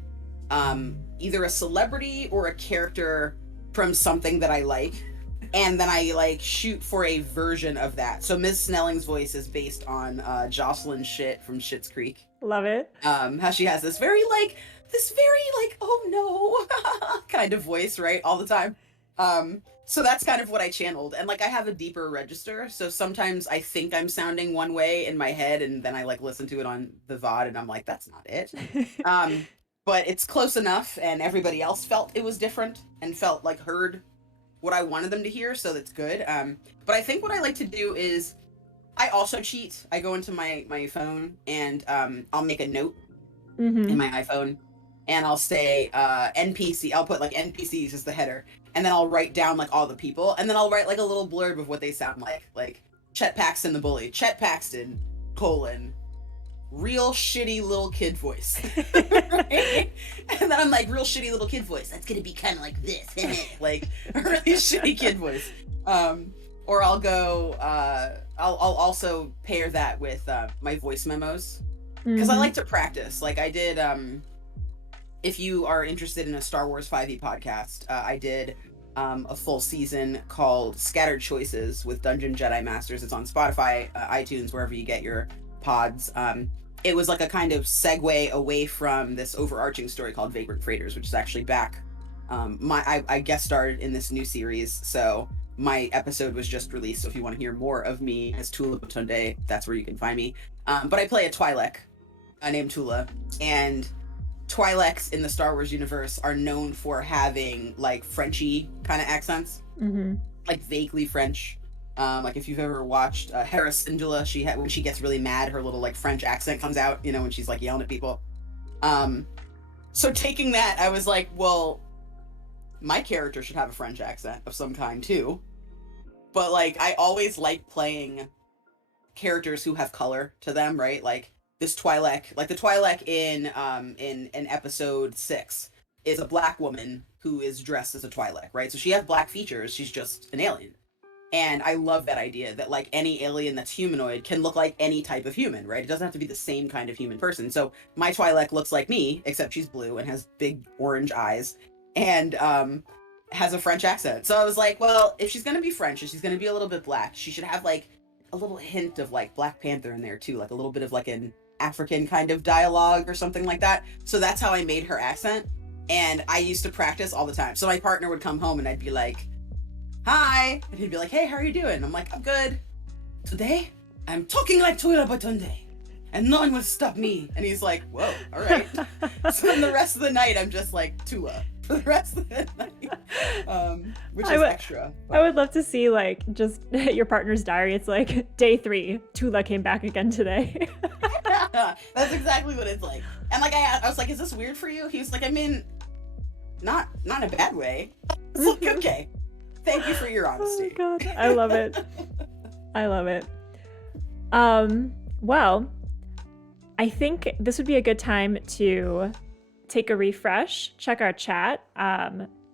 either a celebrity or a character from something that I like, and then I like shoot for a version of that. So Ms. Snelling's voice is based on Jocelyn Shit from Schitt's Creek. Love it. How she has this very like oh no kind of voice, right, all the time. So that's kind of what I channeled. And like I have a deeper register, so sometimes I think I'm sounding one way in my head, and then I like listen to it on the VOD and I'm like, that's not it. But it's close enough, and everybody else felt it was different and felt like heard what I wanted them to hear, so that's good. But I think what I like to do is I also cheat. I go into my phone and I'll make a note in my iPhone, and I'll say NPC. I'll put like NPCs as the header, and then I'll write down like all the people, and then I'll write like a little blurb of what they sound like Chet Paxton the bully, Chet Paxton, real shitty little kid voice. Right? And then I'm like, real shitty little kid voice, that's gonna be kind of like this. Like a really shitty kid voice. Or I'll go I'll also pair that with my voice memos, because I like to practice. Like I did if you are interested in a Star Wars 5e podcast, I did a full season called Scattered Choices with Dungeon Jedi Masters. It's on Spotify, iTunes, wherever you get your pods. It was like a kind of segue away from this overarching story called Vagrant Freighters, which is actually back. I guest starred in this new series, so my episode was just released. So if you want to hear more of me as Tula Batunde, that's where you can find me. But I play a Twi'lek named Tula, and Twi'leks in the Star Wars universe are known for having like Frenchy kind of accents, like vaguely French. Like if you've ever watched Hera Syndulla, when she gets really mad, her little like French accent comes out, when she's like yelling at people. So taking that, I was like, well, my character should have a French accent of some kind too. But like I always like playing characters who have color to them, right? Like this Twi'lek, like the Twi'lek in episode 6 is a black woman who is dressed as a Twi'lek, right? So she has black features, she's just an alien. And I love that idea that like any alien that's humanoid can look like any type of human, right? It doesn't have to be the same kind of human person. So my Twi'lek looks like me, except she's blue and has big orange eyes and has a French accent. So I was like, well, if she's going to be French and she's going to be a little bit black, she should have like a little hint of like Black Panther in there too, like a little bit of like an African kind of dialogue or something like that. So that's how I made her accent. And I used to practice all the time. So my partner would come home and I'd be like, hi, and he'd be like, hey, how are you doing? I'm like, I'm good. Today, I'm talking like Tula Batunde, and no one will stop me. And he's like, whoa, all right. So then the rest of the night, I'm just like Tula for the rest of the night, which is extra. But I would love to see like just your partner's diary. It's like day 3, Tula came back again today. That's exactly what it's like. And like I was like, is this weird for you? He was like, I mean, not in a bad way. It's like, okay, thank you for your Oh my honesty. god, I love it. I love it. Well, I think this would be a good time to take a refresh, check our chat.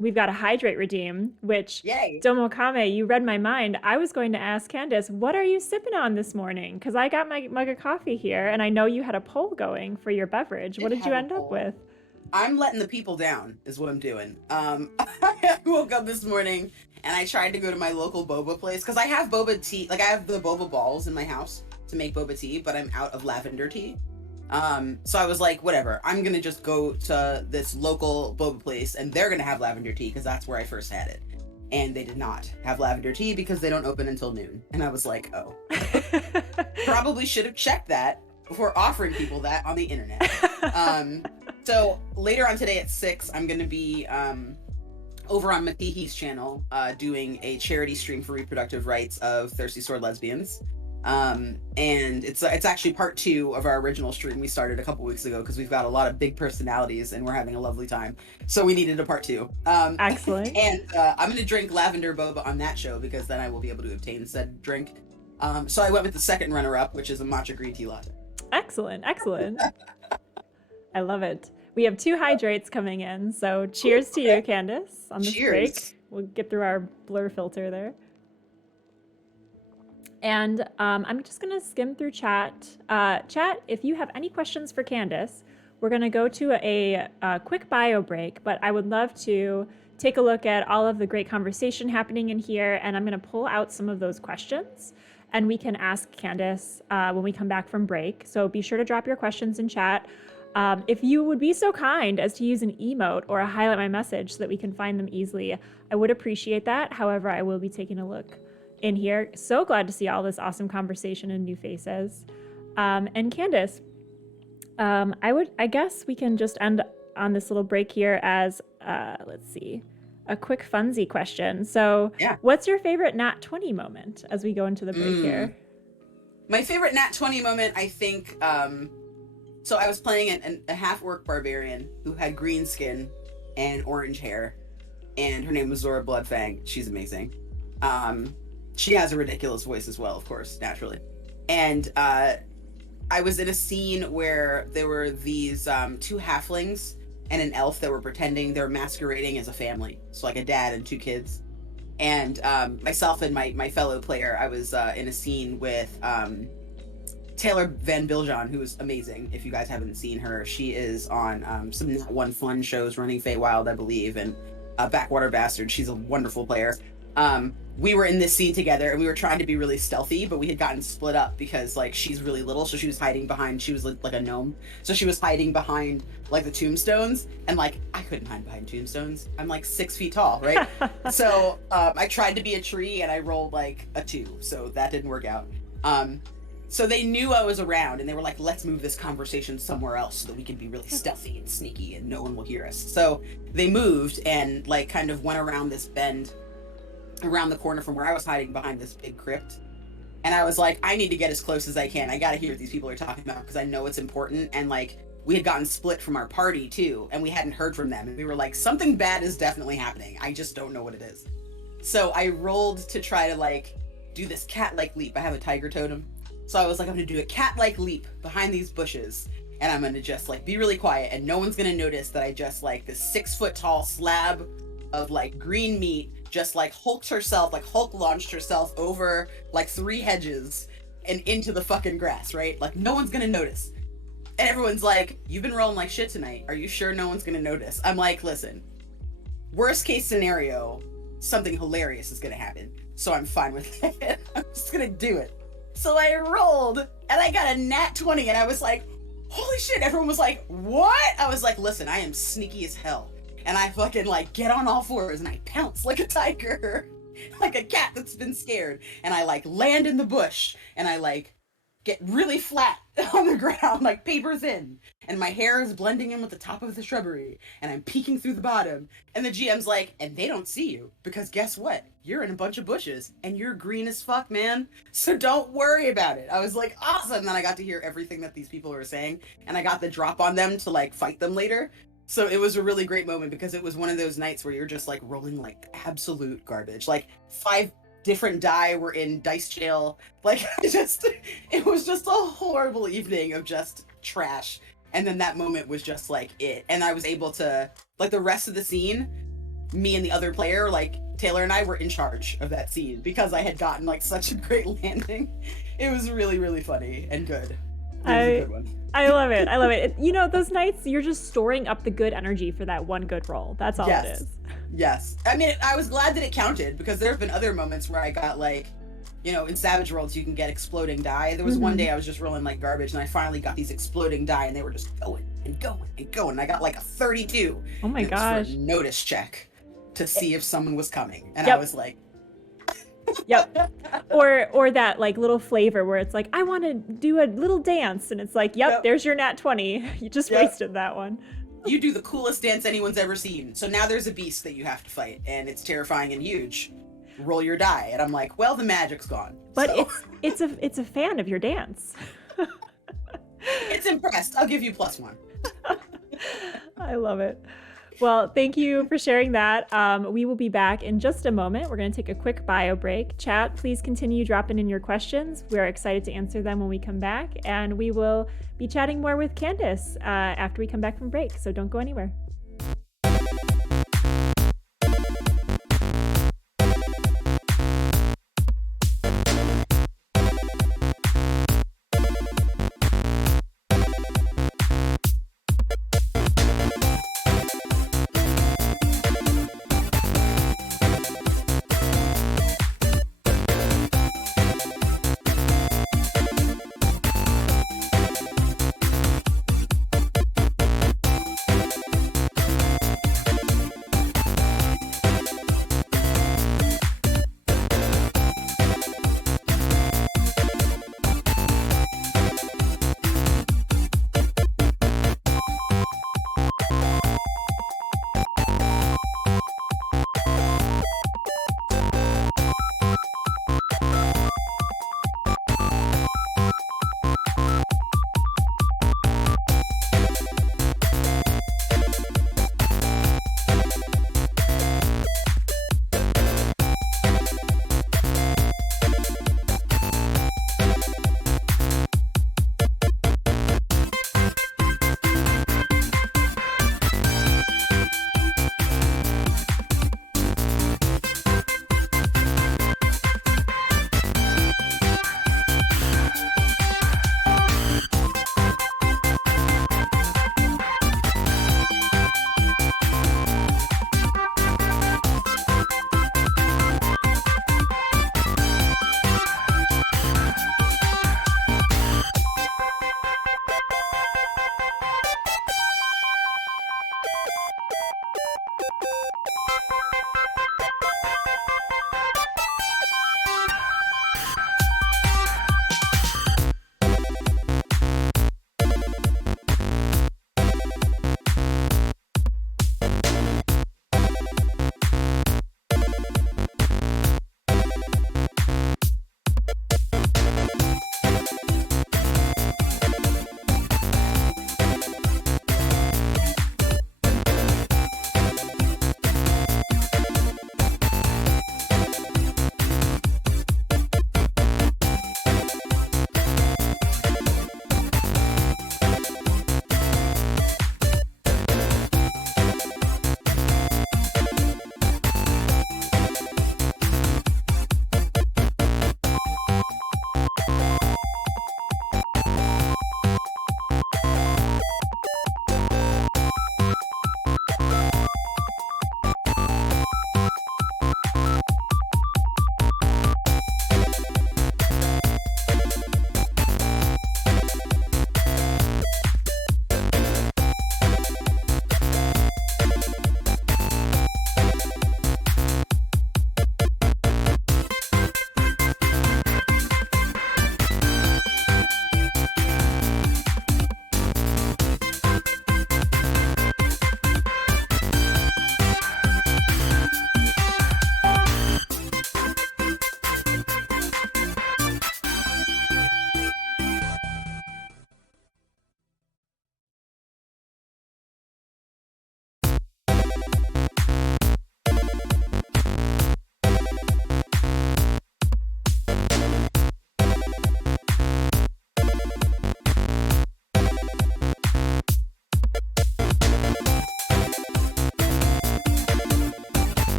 We've got a hydrate redeem, which Yay. Domokame, you read my mind. I was going to ask Candace, what are you sipping on this morning? Because I got my mug of coffee here, and I know you had a poll going for your beverage. What Did did you have a end up poll. with? I'm letting the people down, is what I'm doing. I woke up this morning and I tried to go to my local boba place because I have boba tea. Like I have the boba balls in my house to make boba tea, but I'm out of lavender tea. So I was like, whatever. I'm gonna just go to this local boba place and they're gonna have lavender tea because that's where I first had it. And they did not have lavender tea because they don't open until noon. And I was like, oh, probably should have checked that before offering people that on the internet. So later on today at 6, I'm going to be over on Makihi's channel doing a charity stream for reproductive rights of Thirsty Sword Lesbians. And it's actually part 2 of our original stream we started a couple weeks ago because we've got a lot of big personalities and we're having a lovely time. So we needed a part 2. Excellent. And I'm going to drink lavender boba on that show because then I will be able to obtain said drink. So I went with the second runner-up, which is a matcha green tea latte. Excellent. Excellent. I love it. We have 2 hydrates coming in, so cheers to you, Candace, on this break. We'll get through our blur filter there. And I'm just going to skim through chat. Chat, if you have any questions for Candace, we're going to go to a quick bio break, but I would love to take a look at all of the great conversation happening in here, and I'm going to pull out some of those questions, and we can ask Candace when we come back from break. So be sure to drop your questions in chat. If you would be so kind as to use an emote or a highlight my message so that we can find them easily, I would appreciate that. However, I will be taking a look in here. So glad to see all this awesome conversation and new faces. And Candace, I guess we can just end on this little break here as, let's see, a quick funsy question. So Yeah. What's your favorite Nat 20 moment as we go into the break here? My favorite Nat 20 moment, I think, so I was playing a half-orc barbarian who had green skin and orange hair, and her name was Zora Bloodfang. She's amazing. She has a ridiculous voice as well, of course, naturally. And I was in a scene where there were these 2 halflings and an elf that were pretending they were masquerading as a family. So like a dad and 2 kids. And myself and my fellow player, I was in a scene with Taylor Van Biljon, who is amazing. If you guys haven't seen her, she is on some Nat 1 fun shows, Running Feywild, I believe, and Backwater Bastard. She's a wonderful player. We were in this scene together and we were trying to be really stealthy, but we had gotten split up because like she's really little, so she was hiding behind, she was like a gnome, so she was hiding behind like the tombstones, and like I couldn't hide behind tombstones. I'm like 6 feet tall, right? So I tried to be a tree and I rolled like a 2, so that didn't work out. So they knew I was around and they were like, let's move this conversation somewhere else so that we can be really stealthy and sneaky and no one will hear us. So they moved and like kind of went around this bend around the corner from where I was hiding behind this big crypt. And I was like, I need to get as close as I can. I got to hear what these people are talking about because I know it's important. And like, we had gotten split from our party too, and we hadn't heard from them. And we were like, something bad is definitely happening. I just don't know what it is. So I rolled to try to like do this cat-like leap. I have a tiger totem. So I was like, I'm gonna do a cat-like leap behind these bushes, and I'm gonna just like be really quiet, and no one's gonna notice that I just like this 6-foot tall slab of like green meat just like Hulk launched herself over like 3 hedges and into the fucking grass, right? Like no one's gonna notice. And everyone's like, you've been rolling like shit tonight. Are you sure no one's gonna notice? I'm like, listen, worst case scenario, something hilarious is gonna happen. So I'm fine with it. I'm just gonna do it. So I rolled and I got a nat 20 and I was like, holy shit. Everyone was like, what? I was like, listen, I am sneaky as hell. And I fucking like get on all fours and I pounce like a tiger, like a cat that's been scared. And I like land in the bush and I like get really flat on the ground, like paper thin. And my hair is blending in with the top of the shrubbery and I'm peeking through the bottom. And the GM's like, and they don't see you because guess what? You're in a bunch of bushes and you're green as fuck, man. So don't worry about it. I was like, awesome. And then I got to hear everything that these people were saying and I got the drop on them to like fight them later. So it was a really great moment because it was one of those nights where you're just like rolling like absolute garbage. Like 5 different die were in dice jail. Like it was just a horrible evening of just trash. And then that moment was just like it. And I was able to, like, the rest of the scene, me and the other player, like Taylor and I, were in charge of that scene because I had gotten like such a great landing. It was really, really funny and good. It was a good one. I love it. I love it. You know, those nights you're just storing up the good energy for that one good roll. That's all it is. Yes. I mean, I was glad that it counted because there have been other moments where I got like, you know, in Savage Worlds you can get exploding die. There was one day I was just rolling like garbage and I finally got these exploding die and they were just going and going and going. And I got like a 32. Oh my gosh. It was for a notice check to see if someone was coming. And I was like, yep. Or that like little flavor where it's like, I want to do a little dance. And it's like, yep, there's your nat 20. You just wasted that one. You do the coolest dance anyone's ever seen. So now there's a beast that you have to fight and it's terrifying and huge. Roll your die. And I'm like, well, the magic's gone. But so. it's a fan of your dance. It's impressed. I'll give you +1. I love it. Well, thank you for sharing that. We will be back in just a moment. We're going to take a quick bio break. Chat, please continue dropping in your questions. We're excited to answer them when we come back. And we will be chatting more with Candace after we come back from break. So don't go anywhere.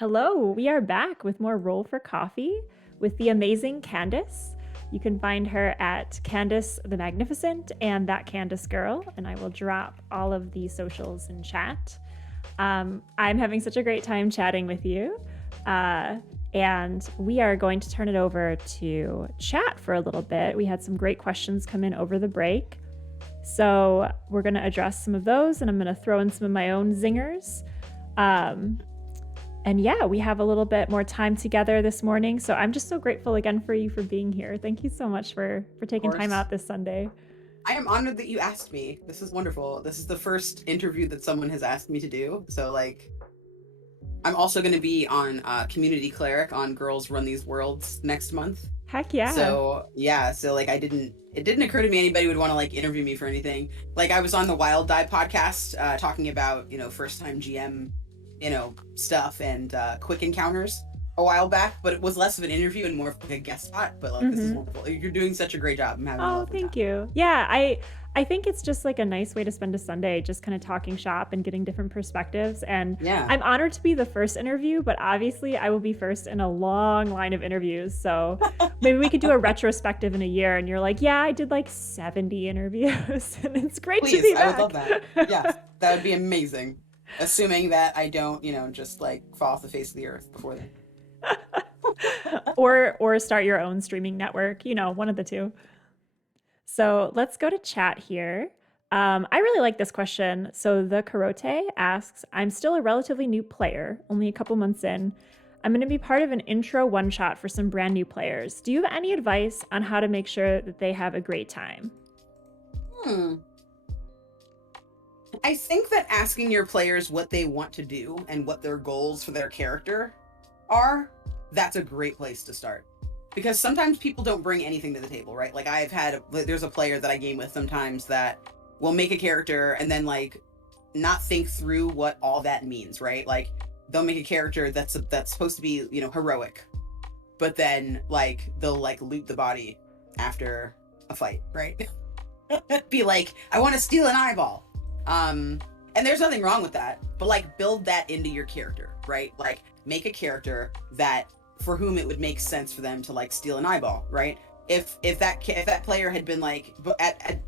Hello, we are back with more Roll for Coffee with the amazing Candace. You can find her at Candace the Magnificent and That Candace Girl, and I will drop all of the socials in chat. I'm having such a great time chatting with you, and we are going to turn it over to chat for a little bit. We had some great questions come in over the break, so we're going to address some of those, and I'm going to throw in some of my own zingers. And yeah, we have a little bit more time together this morning. So I'm just so grateful again for you for being here. Thank you so much for taking time out this Sunday. I am honored that you asked me. This is wonderful. This is the first interview that someone has asked me to do. So like, I'm also going to be on Community Cleric on Girls Run These Worlds next month. Heck yeah. So yeah, so like it didn't occur to me anybody would want to like interview me for anything. Like I was on the Wild Die podcast talking about, first time GM stuff and quick encounters a while back, but it was less of an interview and more of like a guest spot. But like, This is wonderful. You're doing such a great job. I'm having a lovely thank time. you. Yeah, I think it's just like a nice way to spend a Sunday, just kind of talking shop and getting different perspectives. And yeah, I'm honored to be the first interview, but obviously I will be first in a long line of interviews. So maybe we could do a retrospective in a year and you're like, yeah, I did like 70 interviews and it's great to be back. I would love that. Yeah, that would be amazing. Assuming that I don't, just like fall off the face of the earth before then. or start your own streaming network, one of the two. So let's go to chat here. I really like this question. So the Karote asks, I'm still a relatively new player, only a couple months in. I'm going to be part of an intro one-shot for some brand new players. Do you have any advice on how to make sure that they have a great time? I think that asking your players what they want to do and what their goals for their character are, that's a great place to start. Because sometimes people don't bring anything to the table, right? Like there's a player that I game with sometimes that will make a character and then like not think through what all that means, right? Like they'll make a character that's supposed to be, heroic, but then like they'll like loot the body after a fight, right? Be like, I want to steal an eyeball. And there's nothing wrong with that, but like build that into your character, right? Like make a character that for whom it would make sense for them to like steal an eyeball, right? If that player had been like,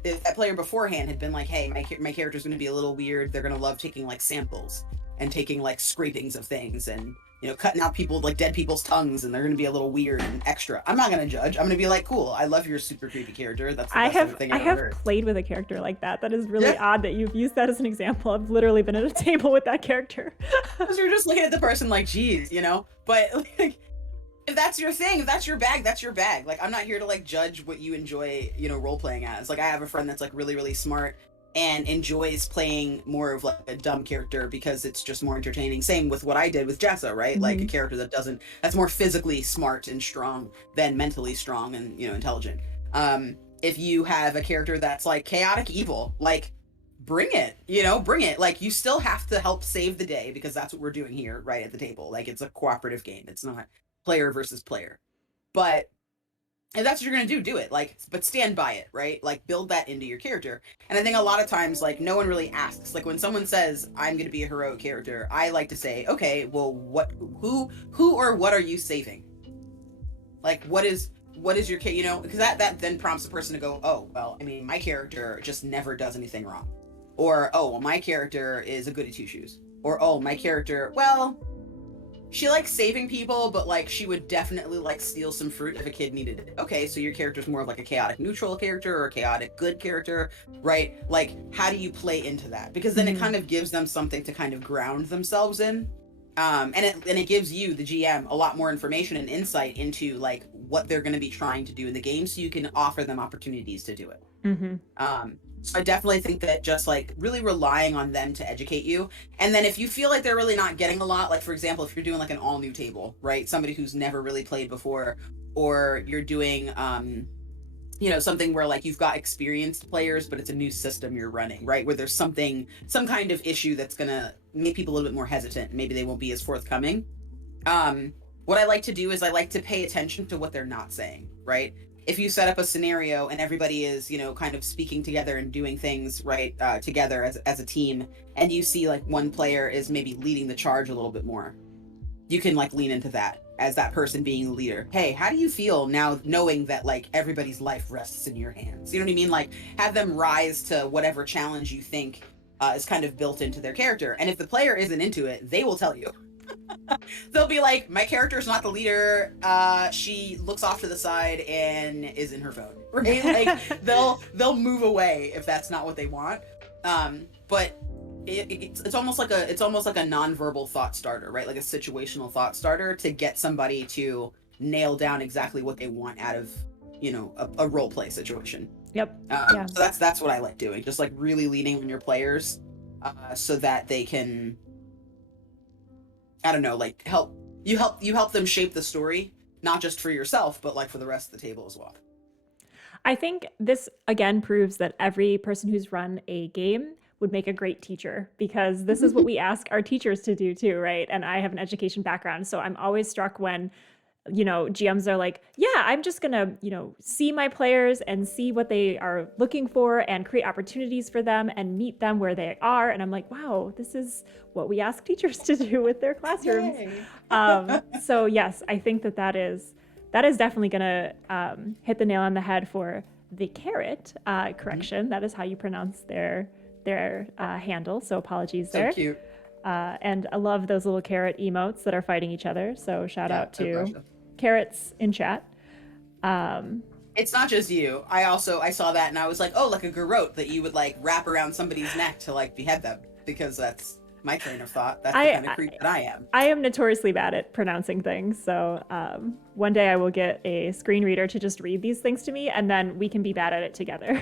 if that player beforehand had been like, hey, my character's going to be a little weird. They're going to love taking like samples and taking like scrapings of things and cutting out like dead people's tongues, and they're going to be a little weird and extra. I'm not going to judge. I'm going to be like, cool, I love your super creepy character. That's the best thing I've ever heard. Played with a character like that. That is really odd that you've used that as an example. I've literally been at a table with that character. Because you're just looking at the person like, geez, but like, if that's your thing, if that's your bag, that's your bag. Like, I'm not here to like judge what you enjoy, role playing as. Like, I have a friend that's like really, really smart and enjoys playing more of like a dumb character because it's just more entertaining. Same with what I did with Jessa, right? Like a character that's more physically smart and strong than mentally strong and, intelligent. If you have a character that's like chaotic evil, like bring it. Like you still have to help save the day because that's what we're doing here right at the table. Like it's a cooperative game. It's not player versus player. But if that's what you're going to do it. Like, but stand by it, right? Like build that into your character. And I think a lot of times, like no one really asks, like when someone says, I'm going to be a heroic character, I like to say, okay, well, who or what are you saving? Like, what is your, because that then prompts the person to go, oh, well, I mean, my character just never does anything wrong. Or, oh, well, my character is a goody two shoes. Or, oh, my character, well, she likes saving people, but like she would definitely like steal some fruit if a kid needed it. Okay, so your character's more of like a chaotic neutral character or a chaotic good character, right? Like, how do you play into that? Because then it kind of gives them something to kind of ground themselves in. And it gives you, the GM, a lot more information and insight into like what they're going to be trying to do in the game, so you can offer them opportunities to do it. So I definitely think that just like really relying on them to educate you. And then if you feel like they're really not getting a lot, like for example, if you're doing like an all new table, right? Somebody who's never really played before, or you're doing, something where like you've got experienced players, but it's a new system you're running, right? Where there's some kind of issue that's going to make people a little bit more hesitant. Maybe they won't be as forthcoming. What I like to do is I like to pay attention to what they're not saying, right? If you set up a scenario and everybody is, kind of speaking together and doing things right together as a team, and you see like one player is maybe leading the charge a little bit more, you can like lean into that as that person being the leader. Hey, how do you feel now knowing that like everybody's life rests in your hands? You know what I mean? Like have them rise to whatever challenge you think is kind of built into their character. And if the player isn't into it, they will tell you. They'll be like, my character is not the leader. She looks off to the side and is in her phone, right? Like they'll move away if that's not what they want. But it's almost like a nonverbal thought starter, right? Like a situational thought starter to get somebody to nail down exactly what they want out of, you know, a role play situation. Yep. Yeah. So that's what I like doing. Just like really leaning on your players, so that they can, I don't know, like help them shape the story, not just for yourself, but like for the rest of the table as well. I think this again proves that every person who's run a game would make a great teacher, because this is what we ask our teachers to do too, right? And I have an education background, so I'm always struck when, you know, GMs are like, yeah, I'm just gonna, you know, see my players and see what they are looking for and create opportunities for them and meet them where they are. And I'm like, wow, this is what we ask teachers to do with their classrooms. So yes, I think that is definitely gonna hit the nail on the head for the carrot correction. That is how you pronounce their handle. So apologies there. So cute. And I love those little carrot emotes that are fighting each other. So shout out to carrots in chat. It's not just you. I saw that and I was like, oh, like a garrote that you would like wrap around somebody's neck to like behead them, because that's my train of thought. That's the kind of creep that I am. I am notoriously bad at pronouncing things. So one day I will get a screen reader to just read these things to me, and then we can be bad at it together.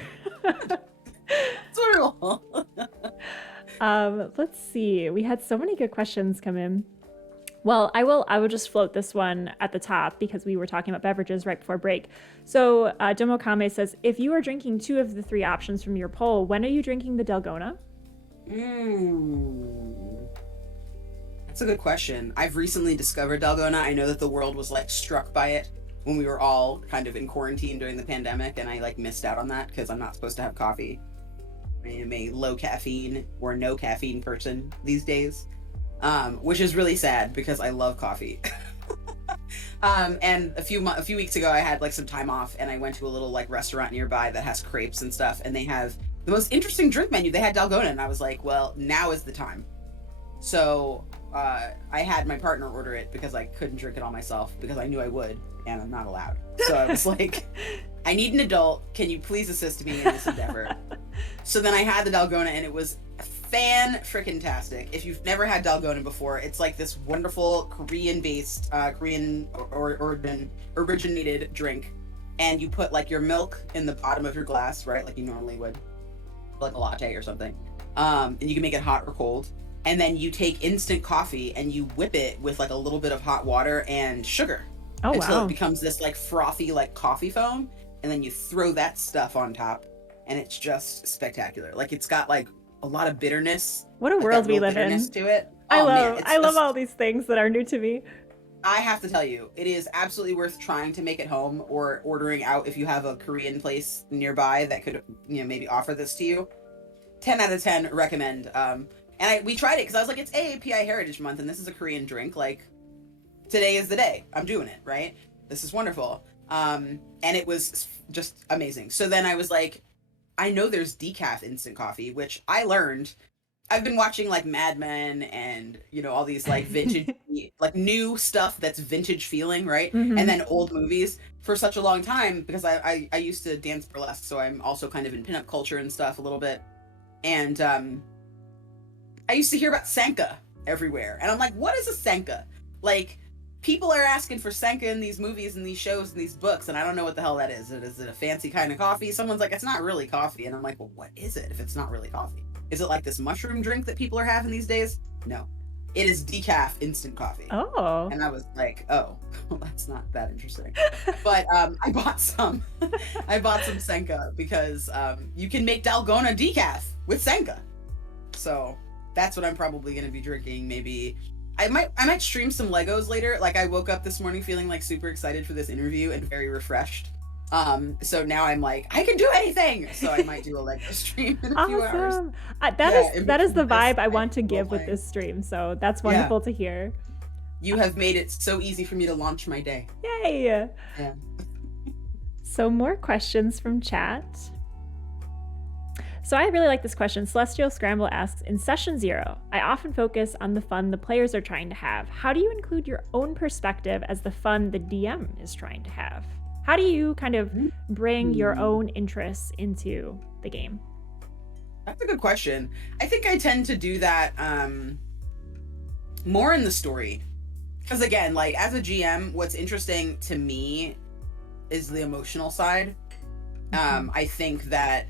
It's wonderful. Let's see. We had so many good questions come in. Well, I will just float this one at the top because we were talking about beverages right before break. So Domokame says, if you are drinking 2 of the 3 options from your poll, when are you drinking the Dalgona? That's a good question. I've recently discovered Dalgona. I know that the world was like struck by it when we were all kind of in quarantine during the pandemic, and I like missed out on that because I'm not supposed to have coffee. I am a low caffeine or no caffeine person these days, which is really sad because I love coffee. And a few weeks ago, I had like some time off, and I went to a little like restaurant nearby that has crepes and stuff, and they have the most interesting drink menu. They had Dalgona, and I was like, well, now is the time. So I had my partner order it because I couldn't drink it all myself because I knew I would, and I'm not allowed. So I was like, I need an adult. Can you please assist me in this endeavor? So then I had the Dalgona, and it was fan-frickin-tastic. If you've never had Dalgona before, it's like this wonderful Korean-based, originated drink, and you put like your milk in the bottom of your glass, right, like you normally would, like a latte or something, and you can make it hot or cold, and then you take instant coffee and you whip it with like a little bit of hot water and sugar until it becomes this like frothy like coffee foam, and then you throw that stuff on top, and it's just spectacular. Like it's got like a lot of bitterness. What a like world we live in. To it. I love all these things that are new to me. I have to tell you, it is absolutely worth trying to make it home or ordering out if you have a Korean place nearby that could, you know, maybe offer this to you. 10 out of 10 recommend. We tried it because I was like, it's AAPI Heritage Month and this is a Korean drink. Like, today is the day. I'm doing it, right? This is wonderful. And it was just amazing. So then I was like, I know there's decaf instant coffee, which I learned. I've been watching like Mad Men and, you know, all these like vintage, like new stuff that's vintage feeling, right? Mm-hmm. And then old movies for such a long time because I used to dance burlesque, so I'm also kind of in pinup culture and stuff a little bit. And I used to hear about Sanka everywhere. And I'm like, what is a Sanka? Like, people are asking for Sanka in these movies and these shows and these books, and I don't know what the hell that is. Is it a fancy kind of coffee? Someone's like, it's not really coffee. And I'm like, well, what is it if it's not really coffee? Is it like this mushroom drink that people are having these days? No. It is decaf instant coffee. Oh. And I was like, oh, well, that's not that interesting. But I bought some. I bought some Sanka because you can make Dalgona decaf with Sanka. So that's what I'm probably going to be drinking. Maybe I might stream some Legos later. Like, I woke up this morning feeling like super excited for this interview and very refreshed. So now I'm like, I can do anything. So I might do a Lego stream in a few hours. That is the vibe I want to give with this stream. So that's wonderful to hear. You have made it so easy for me to launch my day. Yay! Yeah. So more questions from chat. So I really like this question. Celestial Scramble asks, in session 0, I often focus on the fun the players are trying to have. How do you include your own perspective as the fun the DM is trying to have? How do you kind of bring your own interests into the game? That's a good question. I think I tend to do that more in the story. Because again, like as a GM, what's interesting to me is the emotional side. I think that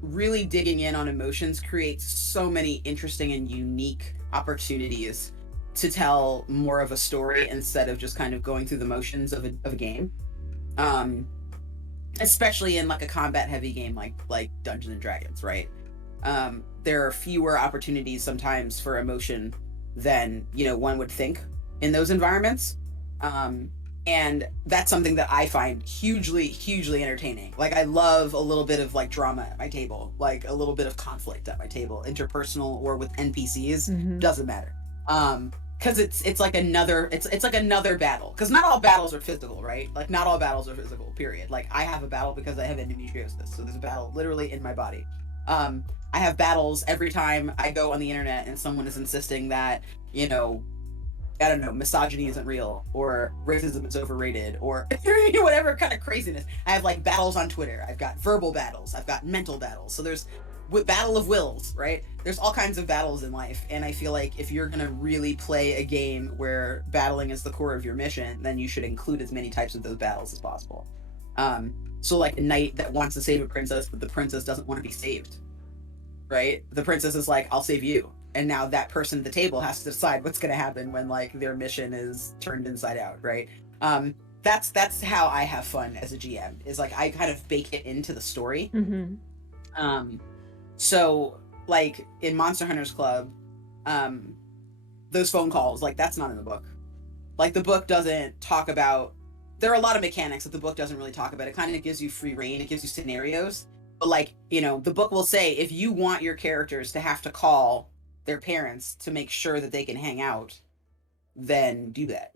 really digging in on emotions creates so many interesting and unique opportunities to tell more of a story instead of just kind of going through the motions of a game. Especially in like a combat heavy game like Dungeons and Dragons, right? There are fewer opportunities sometimes for emotion than, you know, one would think in those environments. And that's something that I find hugely entertaining. Like I love a little bit of like drama at my table, like a little bit of conflict at my table, interpersonal or with NPCs, doesn't matter. Because it's like another battle. Because not all battles are physical, right? Like not all battles are physical, period. Like I have a battle because I have endometriosis, so there's a battle literally in my body. I have battles every time I go on the internet and someone is insisting that, you know, I don't know, misogyny isn't real or racism is overrated or whatever kind of craziness. I have like battles on Twitter. I've got verbal battles. I've got mental battles. So there's battle of wills, right? There's all kinds of battles in life. And I feel like if you're going to really play a game where battling is the core of your mission, then you should include as many types of those battles as possible. So like a knight that wants to save a princess, but the princess doesn't want to be saved, right? The princess is like, I'll save you. And now that person at the table has to decide what's going to happen when like their mission is turned inside out, right? That's how I have fun as a GM, is like I kind of bake it into the story. So like in Monster Hunters Club, those phone calls, like that's not in the book. Like the book doesn't talk about, there are a lot of mechanics that the book doesn't really talk about. It kind of gives you free reign. It gives you scenarios. But like, you know, the book will say, if you want your characters to have to call their parents to make sure that they can hang out, then do that.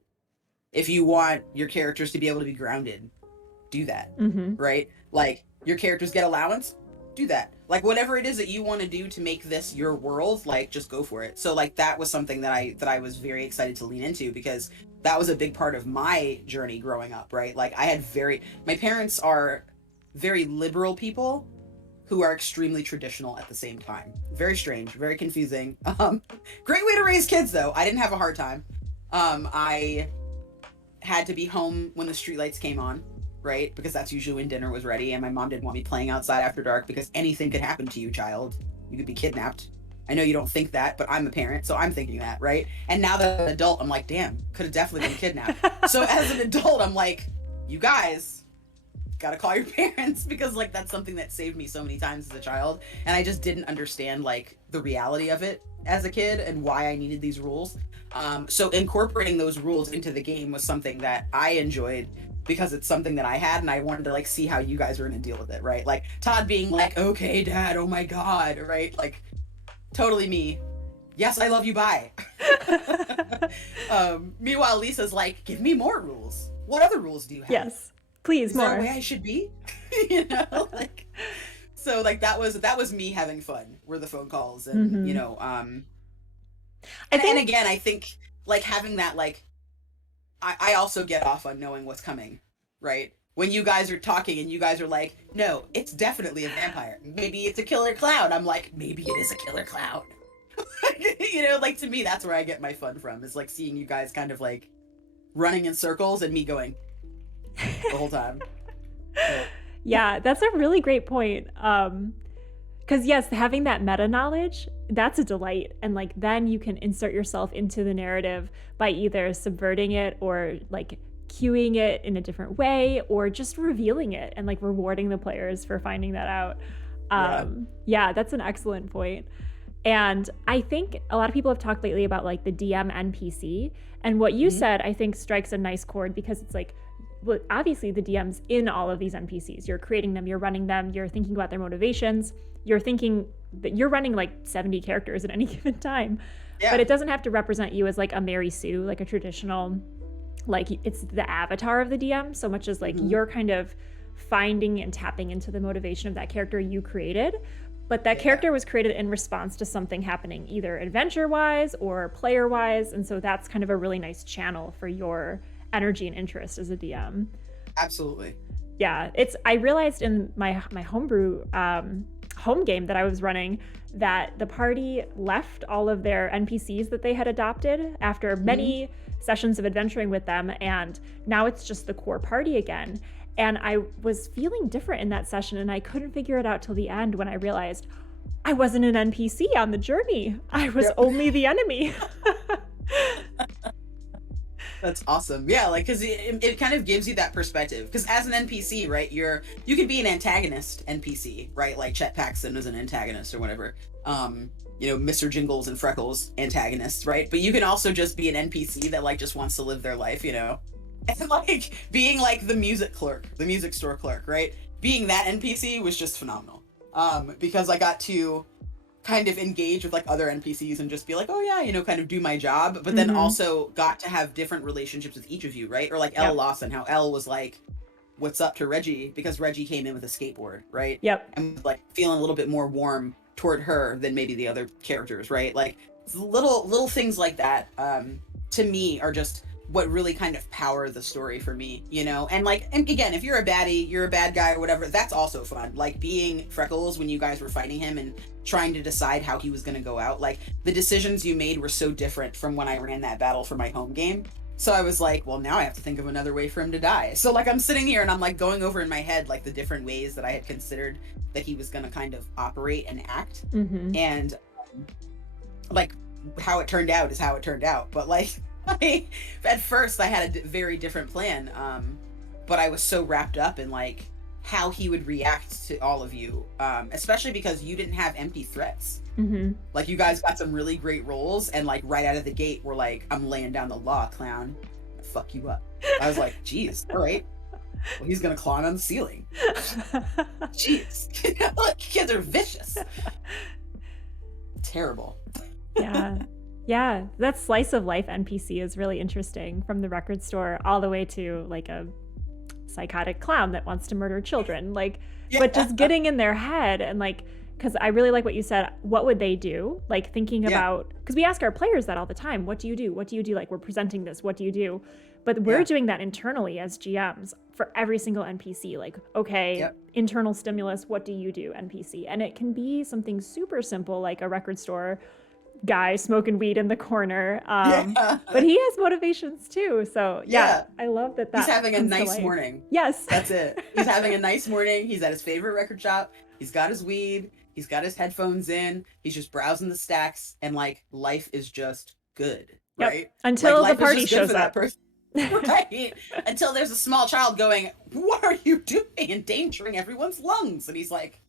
If you want your characters to be able to be grounded, do that, right? Like your characters get allowance, do that. Like whatever it is that you want to do to make this your world, like just go for it. So like that was something that I was very excited to lean into, because that was a big part of my journey growing up, right? Like my parents are very liberal people who are extremely traditional at the same time. Very strange, very confusing. Great way to raise kids though. I didn't have a hard time. I had to be home when the streetlights came on, right? Because that's usually when dinner was ready, and my mom didn't want me playing outside after dark because anything could happen to you, child. You could be kidnapped. I know you don't think that, but I'm a parent, so I'm thinking that, right? And now that I'm an adult, I'm like, damn, could have definitely been kidnapped. So as an adult, I'm like, you guys gotta call your parents, because like that's something that saved me so many times as a child, and I just didn't understand like the reality of it as a kid and why I needed these rules. So incorporating those rules into the game was something that I enjoyed, because it's something that I had, and I wanted to like see how you guys were gonna deal with it, right? Like Todd being like, okay dad, oh my god, right? Like totally me. Yes, I love you, bye. Meanwhile Lisa's like, give me more rules. What other rules do you have? Yes, please, is more. Is there a way I should be? You know, like, so like that was me having fun, were the phone calls, and you know, and again, I think like having that, like, I also get off on knowing what's coming, right? When you guys are talking and you guys are like, no, it's definitely a vampire. Maybe it's a killer clown. I'm like, maybe it is a killer clown. You know, like to me, that's where I get my fun from, is like seeing you guys kind of like running in circles and me going the whole time. Yeah, that's a really great point. Because yes, having that meta knowledge, that's a delight. And like then you can insert yourself into the narrative by either subverting it or like cueing it in a different way, or just revealing it and like rewarding the players for finding that out. Yeah, that's an excellent point. And I think a lot of people have talked lately about like the DM NPC, and what you said I think strikes a nice chord, because it's like, well, obviously the DM's in all of these NPCs. You're creating them, you're running them, you're thinking about their motivations, you're thinking that you're running like 70 characters at any given time. But it doesn't have to represent you as like a Mary Sue, like a traditional, like it's the avatar of the DM, so much as like you're kind of finding and tapping into the motivation of that character you created. But that character was created in response to something happening, either adventure-wise or player-wise. And so that's kind of a really nice channel for your energy and interest as a DM. Absolutely. Yeah, I realized in my homebrew home game that I was running that the party left all of their NPCs that they had adopted after many sessions of adventuring with them, and now it's just the core party again. And I was feeling different in that session, and I couldn't figure it out till the end when I realized I wasn't an NPC on the journey. I was only the enemy. That's awesome. Yeah, like, because it kind of gives you that perspective. Because as an NPC, right, you can be an antagonist NPC, right? Like Chet Paxton is an antagonist or whatever. Mr. Jingles and Freckles antagonists, right? But you can also just be an NPC that like just wants to live their life, And like being like the music store clerk, right? Being that NPC was just phenomenal. Because I got to kind of engage with like other NPCs and just be like, oh yeah, kind of do my job. But then also got to have different relationships with each of you, right? Or like Elle Lawson, how Elle was like, what's up to Reggie? Because Reggie came in with a skateboard, right? Yep. And like feeling a little bit more warm toward her than maybe the other characters, right? Like little things like that, to me are just what really kind of power the story for me, and again, if you're a baddie, you're a bad guy or whatever, that's also fun. Like being Freckles when you guys were fighting him and trying to decide how he was going to go out, like the decisions you made were so different from when I ran that battle for my home game. So I was like, well, now I have to think of another way for him to die. So like I'm sitting here and I'm like going over in my head like the different ways that I had considered that he was going to kind of operate and act, and like how it turned out is how it turned out. But like at first I had a very different plan, but I was so wrapped up in like how he would react to all of you, especially because you didn't have empty threats. Like you guys got some really great rolls, and like right out of the gate we're like, I'm laying down the law, clown, I'll fuck you up. I was like, geez, all right, well, he's gonna climb on the ceiling. Jeez. Like kids are vicious. Terrible. Yeah, that slice of life NPC is really interesting, from the record store all the way to like a psychotic clown that wants to murder children, like but just getting in their head. And like, because I really like what you said, what would they do, like thinking about, because we ask our players that all the time, what do you do, like we're presenting this, what do you do? But we're doing that internally as GMs for every single NPC, like, okay, internal stimulus, what do you do, NPC? And it can be something super simple like a record store guy smoking weed in the corner, but he has motivations too. So I love that he's having a nice morning. Yes, that's it. He's having a nice morning. He's at his favorite record shop. He's got his weed. He's got his headphones in. He's just browsing the stacks, and like life is just good, right? Until like, the party shows up. Right. Until there's a small child going, "What are you doing? Endangering everyone's lungs?" And he's like,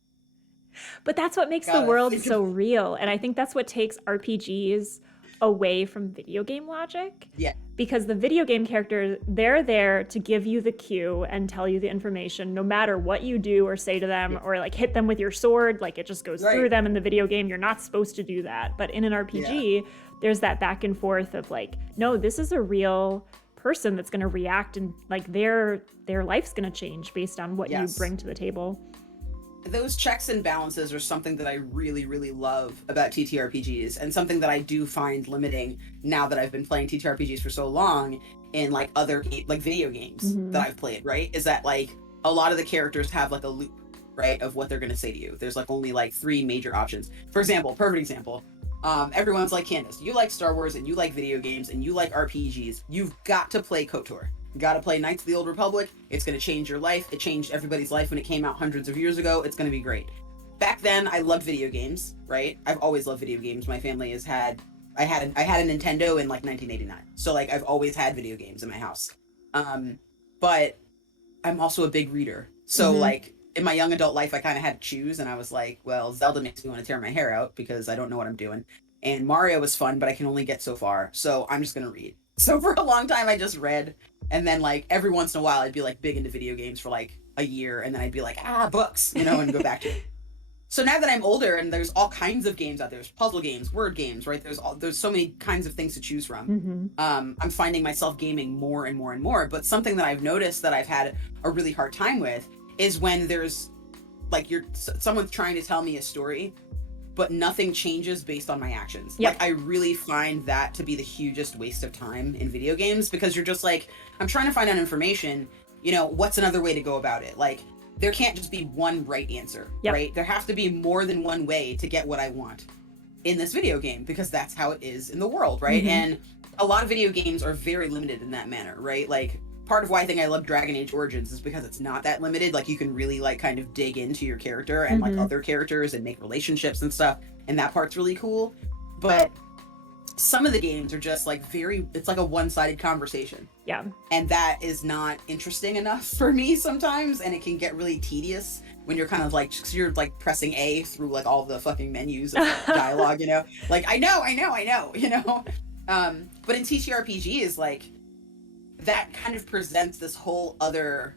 but that's what makes the world so real. And I think that's what takes RPGs away from video game logic. Yeah. Because the video game characters, they're there to give you the cue and tell you the information, no matter what you do or say to them, or like hit them with your sword, like it just goes through them in the video game. You're not supposed to do that. But in an RPG, there's that back and forth of like, no, this is a real person that's going to react, and like their life's going to change based on what you bring to the table. Those checks and balances are something that I really, really love about TTRPGs, and something that I do find limiting now that I've been playing TTRPGs for so long in like other like video games that I've played, right? Is that like a lot of the characters have like a loop, right, of what they're going to say to you. There's like only like 3 major options. For example, perfect example, everyone's like, Candace, you like Star Wars and you like video games and you like RPGs. You've got to play KOTOR. You got to play Knights of the Old Republic. It's going to change your life. It changed everybody's life when it came out hundreds of years ago. It's going to be great. Back then, I loved video games, right? I've always loved video games. My family has had, I had a Nintendo in like 1989. So like I've always had video games in my house. But I'm also a big reader. So like in my young adult life, I kind of had to choose, and I was like, well, Zelda makes me want to tear my hair out because I don't know what I'm doing. And Mario was fun, but I can only get so far. So I'm just going to read. So for a long time, I just read. And then like every once in a while, I'd be like big into video games for like a year. And then I'd be like, books, and go back to it. So now that I'm older and there's all kinds of games out there, there's puzzle games, word games, right? There's so many kinds of things to choose from. Mm-hmm. I'm finding myself gaming more and more and more. But something that I've noticed that I've had a really hard time with is when there's like someone's trying to tell me a story, but nothing changes based on my actions. Yep. Like I really find that to be the hugest waste of time in video games, because you're just like, I'm trying to find out information, you know, what's another way to go about it? Like there can't just be one right answer, yep. right? There has to be more than one way to get what I want in this video game, because that's how it is in the world, right? Mm-hmm. And a lot of video games are very limited in that manner, right? Like part of why I think I love Dragon Age Origins is because it's not that limited. Like you can really like kind of dig into your character and like other characters and make relationships and stuff. And that part's really cool. But some of the games are just like it's like a one-sided conversation. Yeah. And that is not interesting enough for me sometimes. And it can get really tedious when you're kind of like, you're like pressing A through like all the fucking menus of dialogue, you know? Like, I know, you know? But in TTRPGs, like, that kind of presents this whole other,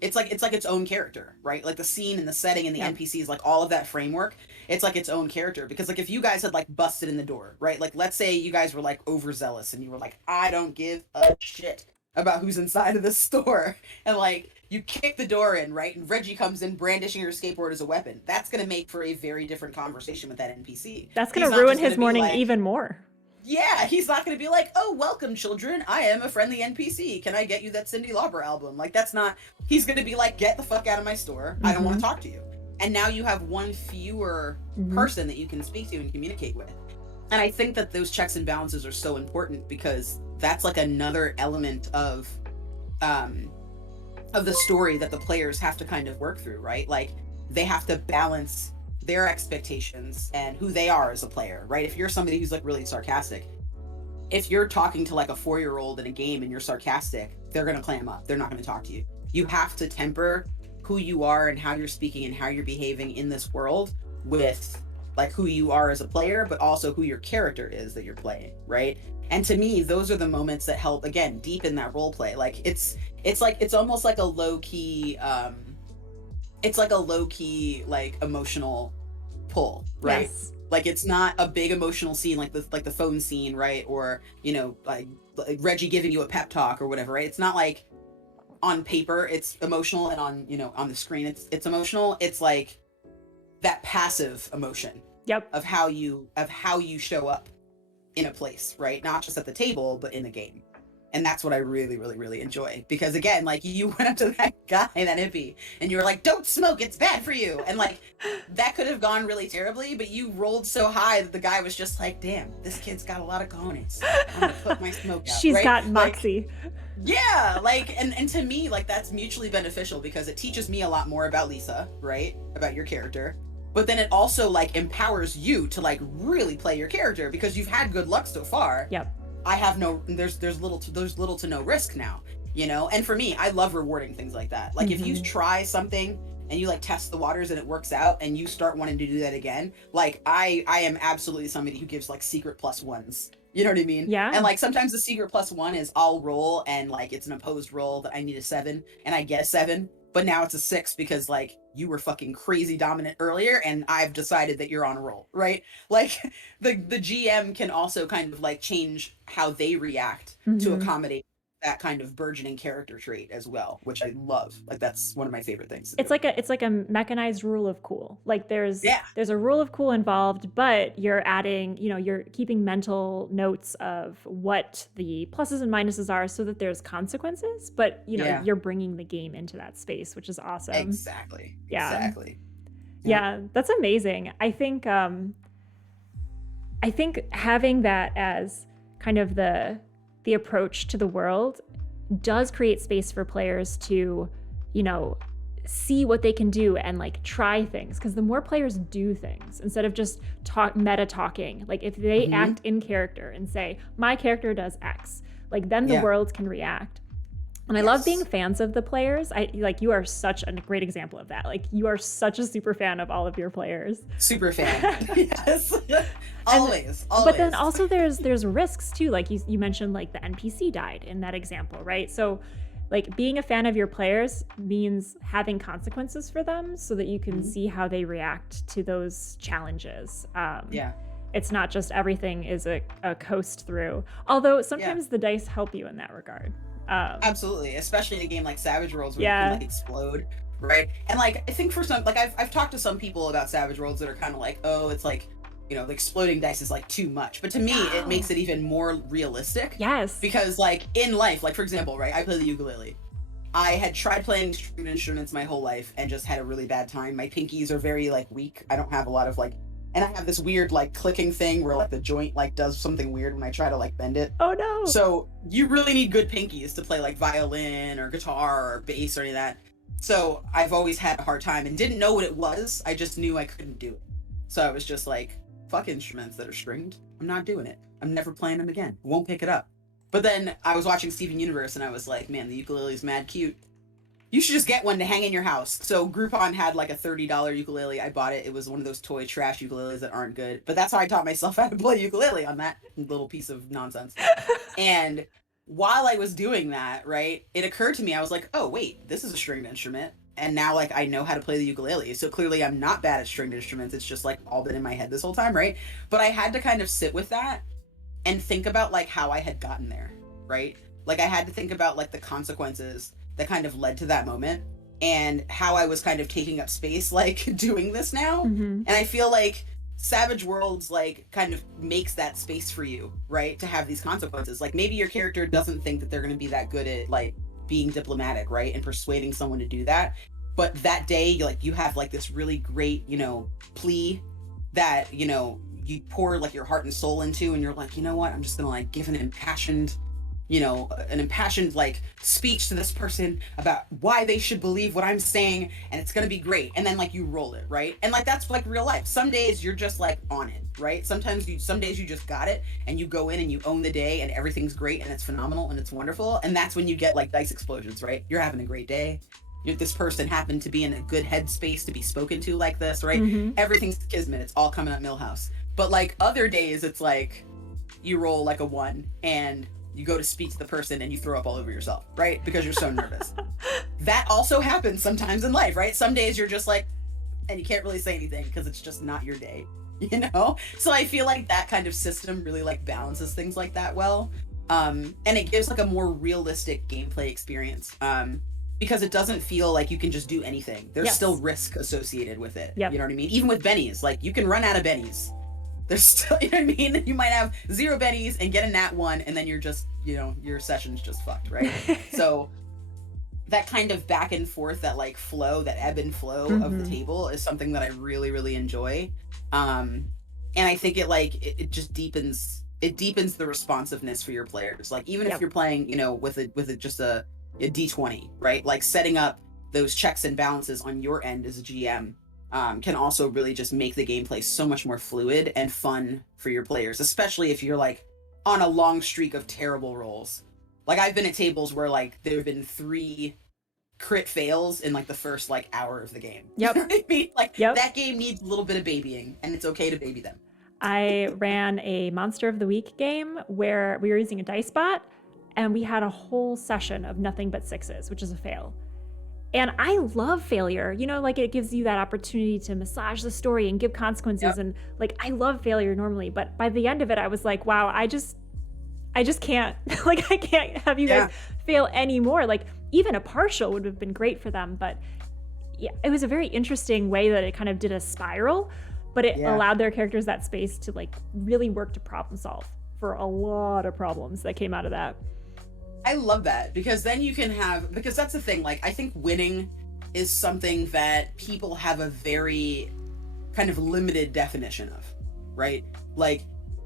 it's like its own character, right? Like the scene and the setting and the NPCs, like all of that framework, it's like its own character. Because like if you guys had like busted in the door, right? Like let's say you guys were like overzealous and you were like, I don't give a shit about who's inside of this store, and like you kick the door in, right? And Reggie comes in brandishing her skateboard as a weapon. That's gonna make for a very different conversation with that NPC. That's gonna ruin his morning even more. Yeah, he's not going to be like, oh, welcome, children. I am a friendly NPC. Can I get you that Cyndi Lauper album? Like, that's not... He's going to be like, get the fuck out of my store. I don't want to talk to you. And now you have one fewer person that you can speak to and communicate with. And I think that those checks and balances are so important, because that's like another element of the story that the players have to kind of work through, right? Like, they have to balance their expectations and who they are as a player, right? If you're somebody who's like really sarcastic, if you're talking to like a 4-year-old in a game and you're sarcastic, they're going to clam up. They're not going to talk to you. You have to temper who you are and how you're speaking and how you're behaving in this world with like who you are as a player, but also who your character is that you're playing, right? And to me, those are the moments that help, again, deepen that role play. Like it's almost like a low-key it's like a low-key like emotional pull, right? Yes. Like it's not a big emotional scene like the phone scene, right? Or, you know, like Reggie giving you a pep talk or whatever, right? It's not like on paper it's emotional and on, you know, on the screen it's emotional. It's like that passive emotion of how you show up in a place, right? Not just at the table, but in the game. And that's what I really, really, really enjoy. Because again, like you went up to that guy, that hippie, and you were like, don't smoke, it's bad for you. And like, that could have gone really terribly, but you rolled so high that the guy was just like, damn, this kid's got a lot of cojones. I'm gonna put my smoke out. She's right? got moxie. Like, yeah, like, and to me, like that's mutually beneficial, because it teaches me a lot more about Lisa, right? About your character. But then it also like empowers you to like really play your character, because you've had good luck so far. Yep. I have there's little to no risk now, you know? And for me, I love rewarding things like that. Like if you try something and you like test the waters and it works out and you start wanting to do that again, like I am absolutely somebody who gives like secret +1s. You know what I mean? Yeah. And like sometimes the secret +1 is I'll roll and like it's an opposed roll that I need a 7 and I get a 7, but now it's a 6 because like you were fucking crazy dominant earlier and I've decided that you're on a roll, right? Like the GM can also kind of like change how they react to accommodate that kind of burgeoning character trait as well, which I love. Like that's one of my favorite things. It's like a mechanized rule of cool. Like there's a rule of cool involved, but you're adding, you know, you're keeping mental notes of what the pluses and minuses are so that there's consequences, but you know, you're bringing the game into that space, which is awesome. Exactly. Yeah. Exactly. Yeah, that's amazing. I think having that as kind of the approach to the world does create space for players to, you know, see what they can do and like try things. Because the more players do things instead of just meta talking, like if they act in character and say, my character does X, like then the world can react. And I love being fans of the players. You are such a great example of that. Like you are such a super fan of all of your players. Super fan. Yes. Always. But then also there's risks too. Like you mentioned like the NPC died in that example, right? So like being a fan of your players means having consequences for them so that you can see how they react to those challenges. Yeah. It's not just everything is a coast through, although sometimes the dice help you in that regard. Absolutely, especially in a game like Savage Worlds where you can like explode, right? And like I think for some, like I've talked to some people about Savage Worlds that are kind of like, oh, it's like, you know, the exploding dice is like too much. But to me, it makes it even more realistic. Yes. Because like in life, like for example, right, I play the ukulele. I had tried playing stringed instruments my whole life and just had a really bad time. My pinkies are very like weak. I don't have a lot of like, and I have this weird like clicking thing where like the joint like does something weird when I try to like bend it. Oh no. So you really need good pinkies to play like violin or guitar or bass or any of that. So I've always had a hard time and didn't know what it was. I just knew I couldn't do it. So I was just like, fuck instruments that are stringed. I'm not doing it. I'm never playing them again. Won't pick it up. But then I was watching Steven Universe and I was like, man, the ukulele is mad cute. You should just get one to hang in your house. So Groupon had like a $30 ukulele. I bought it. It was one of those toy trash ukuleles that aren't good. But that's how I taught myself how to play ukulele, on that little piece of nonsense. And while I was doing that, right, it occurred to me, I was like, oh, wait, this is a stringed instrument. And now like I know how to play the ukulele. So clearly I'm not bad at stringed instruments. It's just like all been in my head this whole time, right? But I had to kind of sit with that and think about like how I had gotten there, right? Like I had to think about like the consequences that kind of led to that moment and how I was kind of taking up space like doing this now. And I feel like Savage Worlds like kind of makes that space for you, right? To have these consequences. Like maybe your character doesn't think that they're going to be that good at like being diplomatic, right? And persuading someone to do that. But that day, like you have like this really great, you know, plea that, you know, you pour like your heart and soul into, and you're like, you know what? I'm just going to like give an impassioned like speech to this person about why they should believe what I'm saying, and it's gonna be great. And then like you roll it, right? And like that's like real life. Some days you're just like on it, right? Some days you just got it and you go in and you own the day and everything's great and it's phenomenal and it's wonderful. And that's when you get like dice explosions, right? You're having a great day. This person happened to be in a good headspace to be spoken to like this, right? Everything's kismet. It's all coming up Millhouse. But like other days, it's like you roll like a 1 and you go to speak to the person and you throw up all over yourself, right? Because you're so nervous. That also happens sometimes in life, right? Some days you're just like, and you can't really say anything because it's just not your day, you know? So I feel like that kind of system really like balances things like that well. And it gives like a more realistic gameplay experience. Because it doesn't feel like you can just do anything. There's still risk associated with it. You know what I mean? Even with bennies, like you can run out of bennies. There's still, you know what I mean? You might have 0 bennies and get a nat 1, and then you're just, you know, your session's just fucked, right? So that kind of back and forth, that like flow, that ebb and flow of the table is something that I really, really enjoy. And I think it just deepens the responsiveness for your players. Like even if you're playing, you know, with just a D20, right? Like setting up those checks and balances on your end as a GM can also really just make the gameplay so much more fluid and fun for your players, especially if you're like on a long streak of terrible rolls. Like I've been at tables where like there have been 3 crit fails in like the first like hour of the game. You know what I mean? Like that game needs a little bit of babying, and it's okay to baby them. I ran a Monster of the Week game where we were using a dice bot, and we had a whole session of nothing but 6s, which is a fail. And I love failure, you know, like it gives you that opportunity to massage the story and give consequences. And like, I love failure normally, but by the end of it, I was like, wow, I just can't, like, I can't have you guys fail anymore. Like even a partial would have been great for them. But yeah, it was a very interesting way that it kind of did a spiral, but it allowed their characters that space to like really work to problem solve for a lot of problems that came out of that. I love that, because then you can have, because that's the thing, like I think winning is something that people have a very kind of limited definition of, right? Like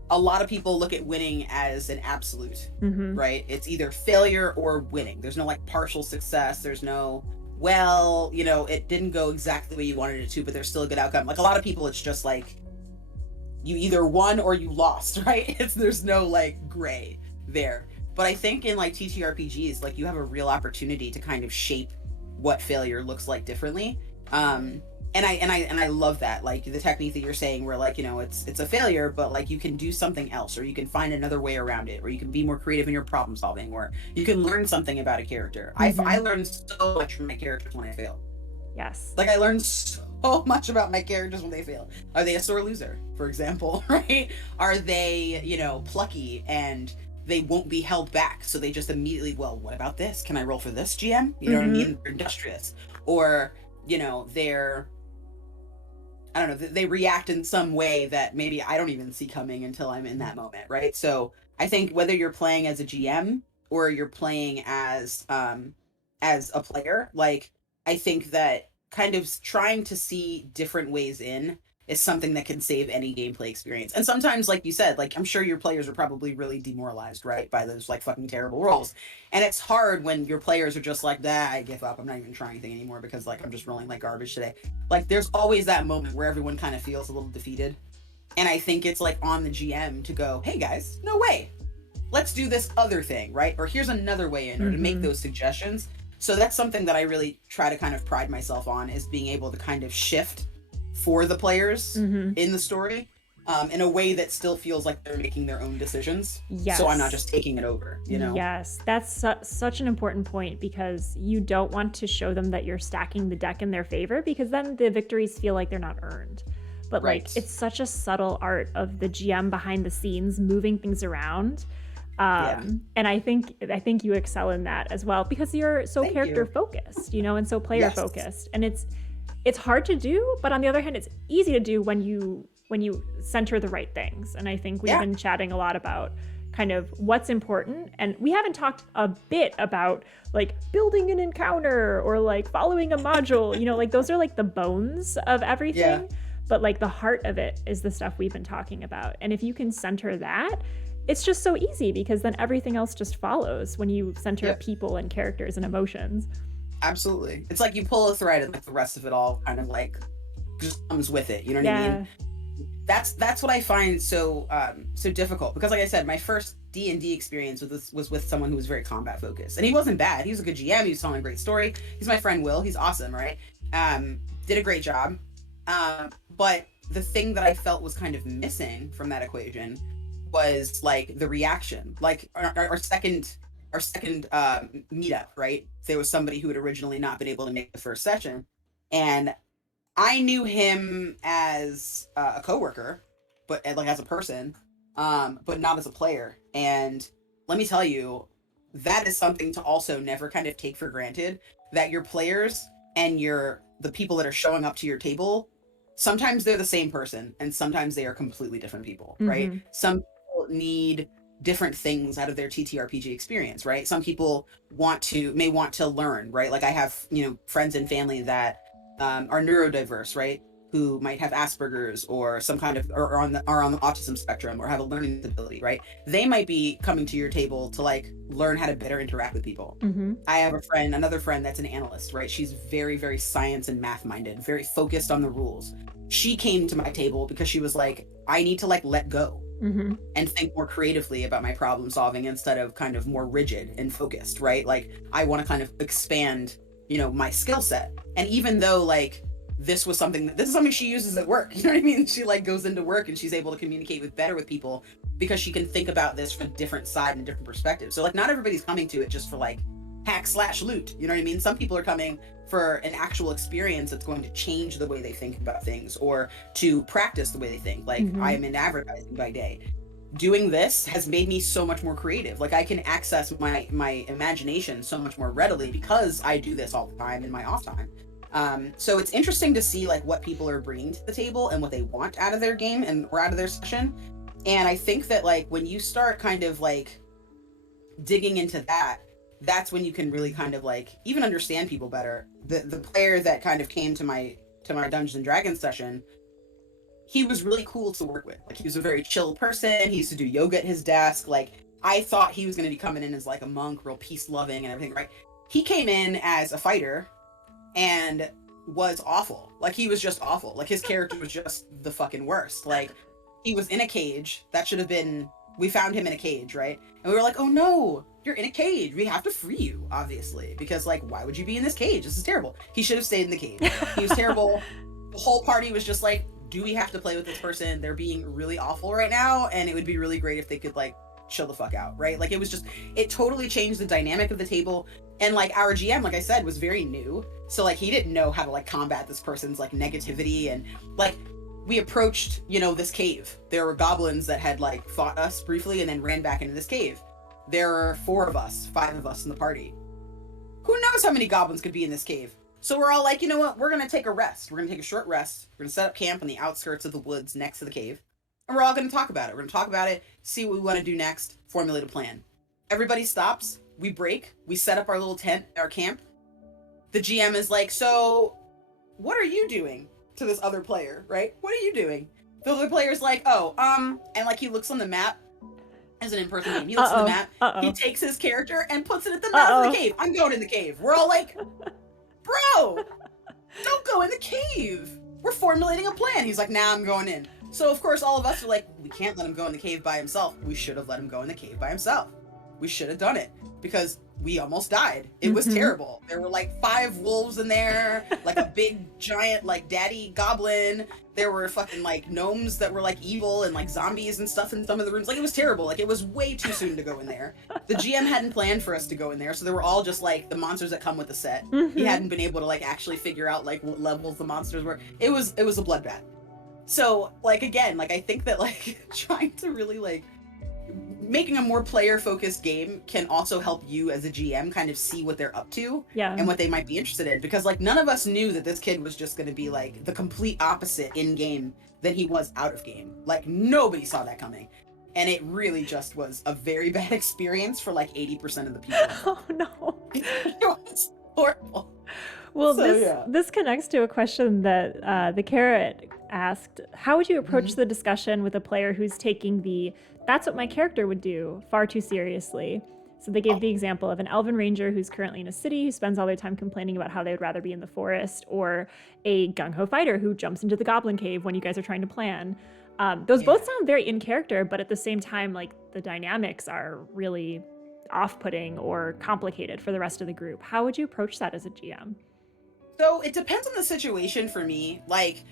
a lot of people look at winning as an absolute, right? It's either failure or winning. There's no like partial success. There's no, well, you know, it didn't go exactly the way you wanted it to, but there's still a good outcome. Like a lot of people, it's just like you either won or you lost, right? There's no like gray there. But I think in like TTRPGs, like you have a real opportunity to kind of shape what failure looks like differently. And I love that, like the technique that you're saying where like, you know, it's a failure, but like you can do something else, or you can find another way around it, or you can be more creative in your problem solving, or you can learn something about a character. I learned so much from my characters when I fail. Yes. Like I learned so much about my characters when they fail. Are they a sore loser, for example, right? Are they, you know, plucky and they won't be held back, so they just immediately, well, what about this? Can I roll for this, GM? You know what I mean? They're industrious. Or, you know, they're, I don't know, they react in some way that maybe I don't even see coming until I'm in that moment, right? So I think whether you're playing as a GM or you're playing as a player, like I think that kind of trying to see different ways in is something that can save any gameplay experience. And sometimes, like you said, like I'm sure your players are probably really demoralized, right, by those like fucking terrible rolls. And it's hard when your players are just like, "Nah, I give up. I'm not even trying anything anymore because like I'm just rolling like garbage today." Like there's always that moment where everyone kind of feels a little defeated. And I think it's like on the GM to go, "Hey guys, no way. Let's do this other thing," right? Or here's another way in, or to make those suggestions. So that's something that I really try to kind of pride myself on, is being able to kind of shift for the players in the story in a way that still feels like they're making their own decisions. Yes. So I'm not just taking it over, you know? Yes, that's such an important point, because you don't want to show them that you're stacking the deck in their favor, because then the victories feel like they're not earned. But Right. like it's such a subtle art of the GM behind the scenes moving things around. And I think you excel in that as well, because you're so Thank character you. focused, you know, and so player Yes. focused. And it's hard to do, but on the other hand, it's easy to do when you center the right things. And I think we've been chatting a lot about kind of what's important, and we haven't talked a bit about like building an encounter or like following a module, you know, like those are like the bones of everything. But like the heart of it is the stuff we've been talking about. And if you can center that, it's just so easy, because then everything else just follows when you center people and characters and emotions. Absolutely. It's like you pull a thread and like the rest of it all kind of like just comes with it. You know what I mean? That's what I find so difficult, because like I said, my first D&D experience was with someone who was very combat focused, and he wasn't bad. He was a good GM. He was telling a great story. He's my friend Will. He's awesome, right? Did a great job. But the thing that I felt was kind of missing from that equation was like the reaction. Like our second meetup, right? There was somebody who had originally not been able to make the first session, and I knew him as a coworker, but like as a person, but not as a player. And let me tell you, that is something to also never kind of take for granted, that your players and the people that are showing up to your table, sometimes they're the same person and sometimes they are completely different people, right? Some people need different things out of their TTRPG experience, right? Some people may want to learn, right? Like I have, you know, friends and family that are neurodiverse, right? Who might have Asperger's or some kind of, or on the autism spectrum, or have a learning disability, right? They might be coming to your table to like learn how to better interact with people. I have another friend that's an analyst, right? She's very, very science and math minded, very focused on the rules. She came to my table because she was like, I need to like let go and think more creatively about my problem solving instead of kind of more rigid and focused, right? Like I want to kind of expand, you know, my skill set. And even though like this is something she uses at work, you know what I mean? She like goes into work and she's able to communicate better with people because she can think about this from a different side and different perspectives. So like not everybody's coming to it just for like hack/loot, you know what I mean? Some people are coming for an actual experience that's going to change the way they think about things, or to practice the way they think. Like I am in advertising by day. Doing this has made me so much more creative. Like I can access my imagination so much more readily because I do this all the time in my off time. So it's interesting to see like what people are bringing to the table and what they want out of their game or out of their session. And I think that like when you start kind of like digging into that, that's when you can really kind of like even understand people better. The player that kind of came to my Dungeons and Dragons session, he was really cool to work with. Like he was a very chill person. He used to do yoga at his desk. Like I thought he was going to be coming in as like a monk, real peace loving and everything, right? He came in as a fighter and was awful. Like he was just awful. Like his character was just the fucking worst. Like he was in a cage. We found him in a cage, right? And we were like, oh no, you're in a cage. We have to free you, obviously. Because like, why would you be in this cage? This is terrible. He should have stayed in the cage. He was terrible. the whole party was just like, do we have to play with this person? They're being really awful right now, and it would be really great if they could like chill the fuck out, right? Like it totally changed the dynamic of the table. And like our GM, like I said, was very new, so like he didn't know how to like combat this person's like negativity. And like we approached, this cave. There were goblins that had like fought us briefly and then ran back into this cave. There are 5 of us in the party. Who knows how many goblins could be in this cave? So we're all like, you know what? We're going to take a rest. We're going to take a short rest. We're going to set up camp on the outskirts of the woods next to the cave. And we're all going to talk about it. We're going to talk about it, see what we want to do next, formulate a plan. Everybody stops. We break. We set up our little tent, our camp. The GM is like, so what are you doing, to this other player, right? What are you doing? The other player's like, and like he looks on the map. As an in-person game, he looks at the map, he takes his character and puts it at the mouth of the cave. I'm going in the cave. We're all like, bro, don't go in the cave. We're formulating a plan. He's like, nah, I'm going in. So of course all of us are like, we can't let him go in the cave by himself. We should have let him go in the cave by himself. We should have done it, because we almost died. It was terrible. There were like 5 wolves in there, like a big giant like daddy goblin. There were fucking like gnomes that were like evil and like zombies and stuff in some of the rooms. Like it was terrible. Like it was way too soon to go in there. The GM hadn't planned for us to go in there, so they were all just like the monsters that come with the set. He hadn't been able to like actually figure out like what levels the monsters were. It was a bloodbath. So like again, like I think that like trying to really like making a more player-focused game can also help you as a GM kind of see what they're up to and what they might be interested in. Because like none of us knew that this kid was just going to be like the complete opposite in game than he was out of game. Like nobody saw that coming. And it really just was a very bad experience for like 80% of the people. Oh no. It was horrible. Well, this connects to a question that the Carrot asked. How would you approach the discussion with a player who's taking the "that's what my character would do" far too seriously? So they gave the example of an elven ranger who's currently in a city who spends all their time complaining about how they would rather be in the forest, or a gung-ho fighter who jumps into the goblin cave when you guys are trying to plan. Those both sound very in character, but at the same time, like the dynamics are really off-putting or complicated for the rest of the group. How would you approach that as a GM? So it depends on the situation for me. Like,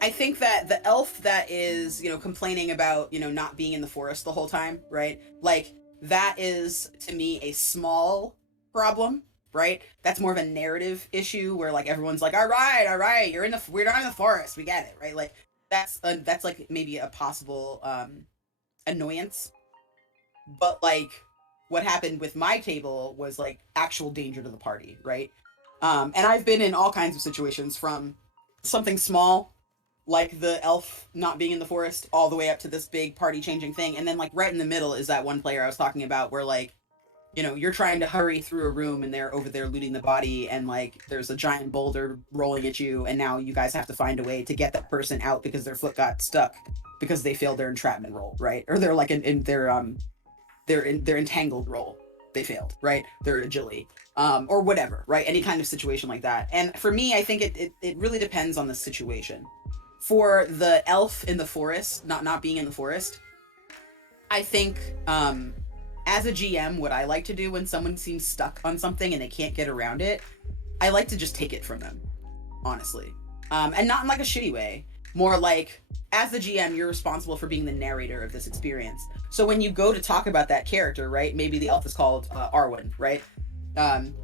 I think that the elf that is, complaining about, not being in the forest the whole time, right? Like, that is, to me, a small problem, right? That's more of a narrative issue where, like, everyone's like, all right, we're not in the forest, we get it, right? Like, that's like, maybe a possible annoyance. But, like, what happened with my table was, like, actual danger to the party, right? And I've been in all kinds of situations, from something small, like the elf not being in the forest, all the way up to this big party-changing thing. And then, like, right in the middle is that one player I was talking about where, like, you're trying to hurry through a room and they're over there looting the body, and, like, there's a giant boulder rolling at you, and now you guys have to find a way to get that person out because their foot got stuck because they failed their entrapment roll, right? Or they're, like, in their entangled roll. They failed, right? Their agility. Or whatever, right? Any kind of situation like that. And for me, I think it really depends on the situation. For the elf in the forest, not being in the forest, I think as a GM, what I like to do when someone seems stuck on something and they can't get around it, I like to just take it from them, honestly. And not in like a shitty way. More like, as the GM, you're responsible for being the narrator of this experience. So when you go to talk about that character, right? Maybe the elf is called Arwen, right?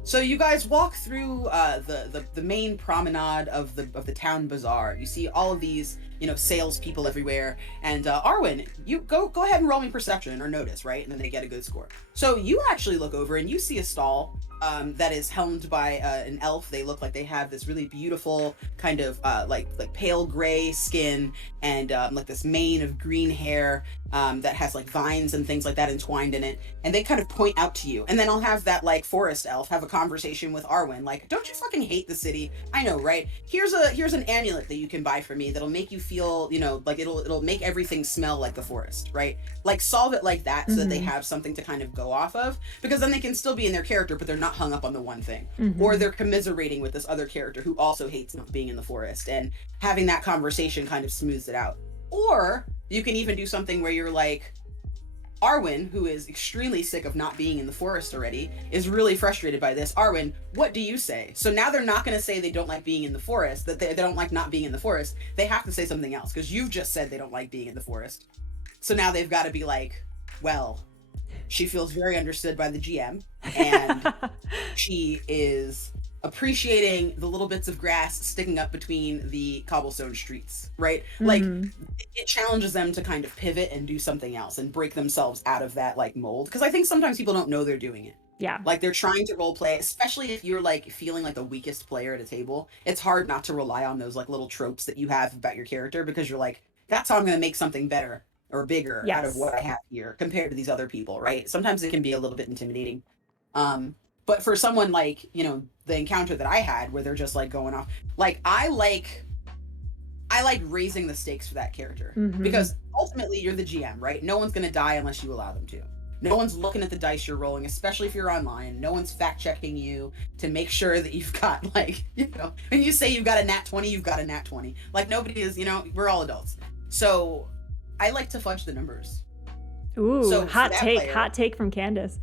So you guys walk through the main promenade of the town bazaar. You see all of these, salespeople everywhere. And Arwen, you go ahead and roll me perception or notice, right? And then they get a good score. So you actually look over and you see a stall that is helmed by an elf. They look like they have this really beautiful kind of like pale gray skin and like this mane of green hair that has like vines and things like that entwined in it. And they kind of point out to you. And then I'll have that like forest elf have a conversation with Arwen, like, don't you fucking hate the city? I know, right? Here's an amulet that you can buy for me that'll make you feel, like it'll make everything smell like the forest, right? Like, solve it like that so that they have something to kind of go off of, because then they can still be in their character, but they're not hung up on the one thing. Or they're commiserating with this other character who also hates not being in the forest, and having that conversation kind of smooths it out. Or you can even do something where you're like, Arwen, who is extremely sick of not being in the forest already, is really frustrated by this. Arwen, what do you say? So now they're not going to say they don't like being in the forest, that they don't like not being in the forest. They have to say something else, because you've just said they don't like being in the forest. So now they've got to be like, well, she feels very understood by the GM, and she is appreciating the little bits of grass sticking up between the cobblestone streets, right? Like, it challenges them to kind of pivot and do something else and break themselves out of that like mold, because I think sometimes people don't know they're doing it. Yeah. Like, they're trying to role play, especially if you're like feeling like the weakest player at a table. It's hard not to rely on those like little tropes that you have about your character, because you're like, that's how I'm going to make something better or bigger out of what I have here compared to these other people, right? Sometimes it can be a little bit intimidating. But for someone like, you know, the encounter that I had where they're just like going off, like I like raising the stakes for that character, because ultimately you're the GM, right? No one's going to die unless you allow them to. No one's looking at the dice you're rolling, especially if you're online. No one's fact checking you to make sure that you've got, like, you know, when you say you've got a nat 20, you've got a nat 20. Like, nobody is, you know, we're all adults. So I like to fudge the numbers. Ooh, so hot take from Candace.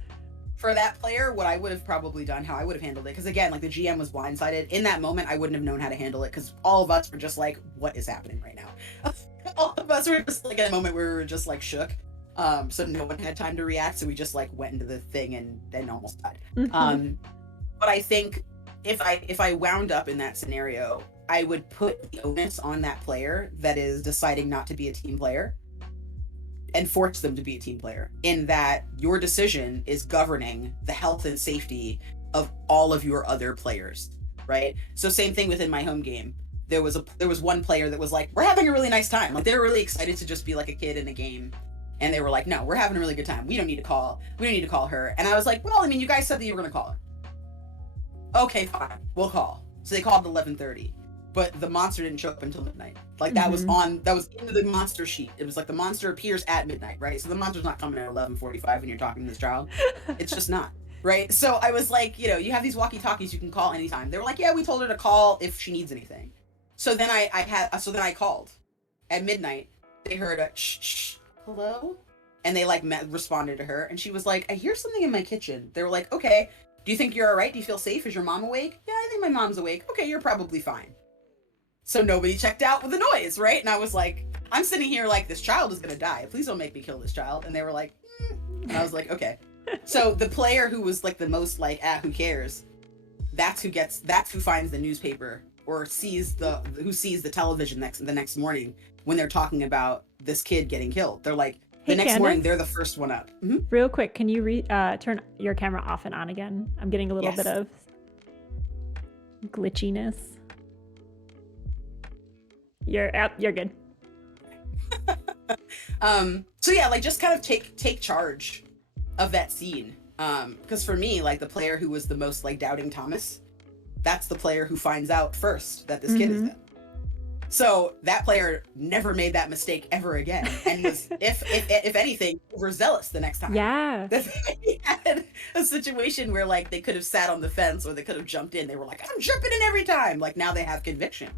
For that player, what I would have probably done, how I would have handled it, because again, like the GM was blindsided. In that moment, I wouldn't have known how to handle it, because all of us were just like, what is happening right now? All of us were just like at a moment where we were just like shook. So no one had time to react, so we just like went into the thing and then almost died. But I think if I wound up in that scenario, I would put the onus on that player that is deciding not to be a team player, and force them to be a team player, in that your decision is governing the health and safety of all of your other players, right? So same thing within my home game. There was one player that was like, we're having a really nice time. Like, they were really excited to just be like a kid in a game. And they were like, no, we're having a really good time. We don't need to call her. And I was like, well, I mean, you guys said that you were going to call her. Okay, fine. We'll call. So they called at 11:30. But the monster didn't show up until midnight. Like, that was into the monster sheet. It was like the monster appears at midnight, right? So the monster's not coming at 11:45 when you're talking to this child. It's just not, right? So I was like, you know, you have these walkie-talkies you can call anytime. They were like, yeah, we told her to call if she needs anything. So then I called at midnight. They heard a shh, hello? And they like responded to her, and she was like, I hear something in my kitchen. They were like, okay, do you think you're all right? Do you feel safe? Is your mom awake? Yeah, I think my mom's awake. Okay, you're probably fine. So nobody checked out with the noise, right? And I was like, I'm sitting here like, this child is gonna die. Please don't make me kill this child. And they were like, and I was like, okay. So the player who was like the most like, who cares? That's who finds the newspaper or sees the television the next morning when they're talking about this kid getting killed. They're like, the next morning, they're the first one up. Real quick, can you turn your camera off and on again? I'm getting a little bit of glitchiness. You're good. So yeah, like, just kind of take charge of that scene. Because for me, like, the player who was the most like doubting Thomas, that's the player who finds out first that this kid is dead. So that player never made that mistake ever again, and was, if anything, overzealous the next time. Yeah. They had a situation where like they could have sat on the fence or they could have jumped in. They were like, I'm jumping in every time. Like, now they have conviction,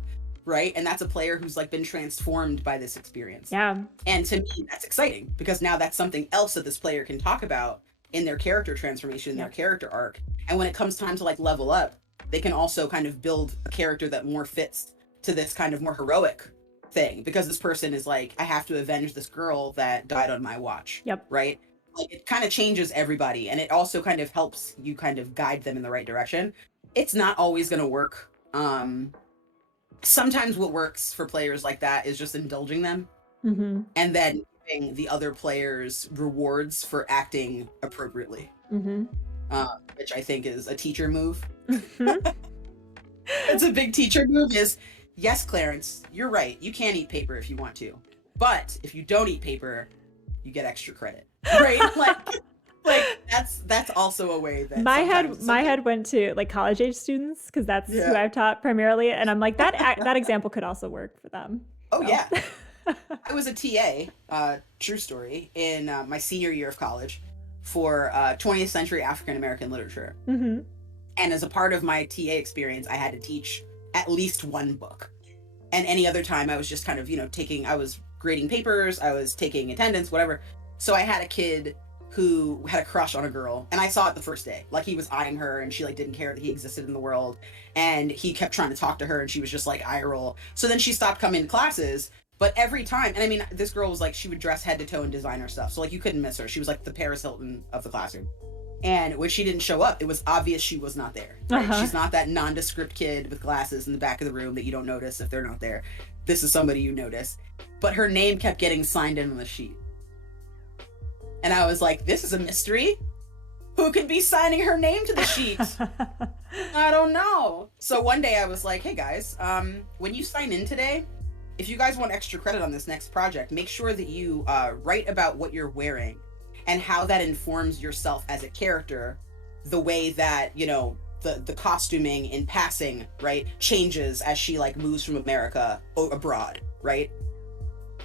right? And that's a player who's like been transformed by this experience. Yeah. And to me, that's exciting, because now that's something else that this player can talk about in their character transformation, in their character arc. And when it comes time to like level up, they can also kind of build a character that more fits to this kind of more heroic thing, because this person is like, I have to avenge this girl that died on my watch. Yep. Right? Like, it kind of changes everybody, and it also kind of helps you kind of guide them in the right direction. It's not always going to work. Sometimes what works for players like that is just indulging them, and then giving the other players rewards for acting appropriately, which I think is a teacher move. It's a big teacher move. Is, yes, Clarence, you're right. You can eat paper if you want to, but if you don't eat paper, you get extra credit, right? like that's also a way that my head went to like college age students, because that's who I've taught primarily, and I'm like, that example could also work for them. Oh, so. Yeah. I was a TA, true story, in my senior year of college for 20th century African American literature. And as a part of my TA experience, I had to teach at least one book. And any other time I was just kind of, you know, I was grading papers, I was taking attendance, whatever. So I had a kid who had a crush on a girl, and I saw it the first day. Like, he was eyeing her, and she like didn't care that he existed in the world, and he kept trying to talk to her, and she was just like eye roll. So then she stopped coming to classes. But every time, and I mean, this girl was like, she would dress head to toe in designer stuff, so like you couldn't miss her. She was like the Paris Hilton of the classroom. And when she didn't show up, it was obvious she was not there. Right? She's not that nondescript kid with glasses in the back of the room that you don't notice if they're not there. This is somebody you notice. But her name kept getting signed in on the sheet. And I was like, this is a mystery. Who could be signing her name to the sheet? I don't know. So one day I was like, hey guys, when you sign in today, if you guys want extra credit on this next project, make sure that you write about what you're wearing and how that informs yourself as a character, the way that, you know, the costuming in passing, right, changes as she like moves from America abroad, right?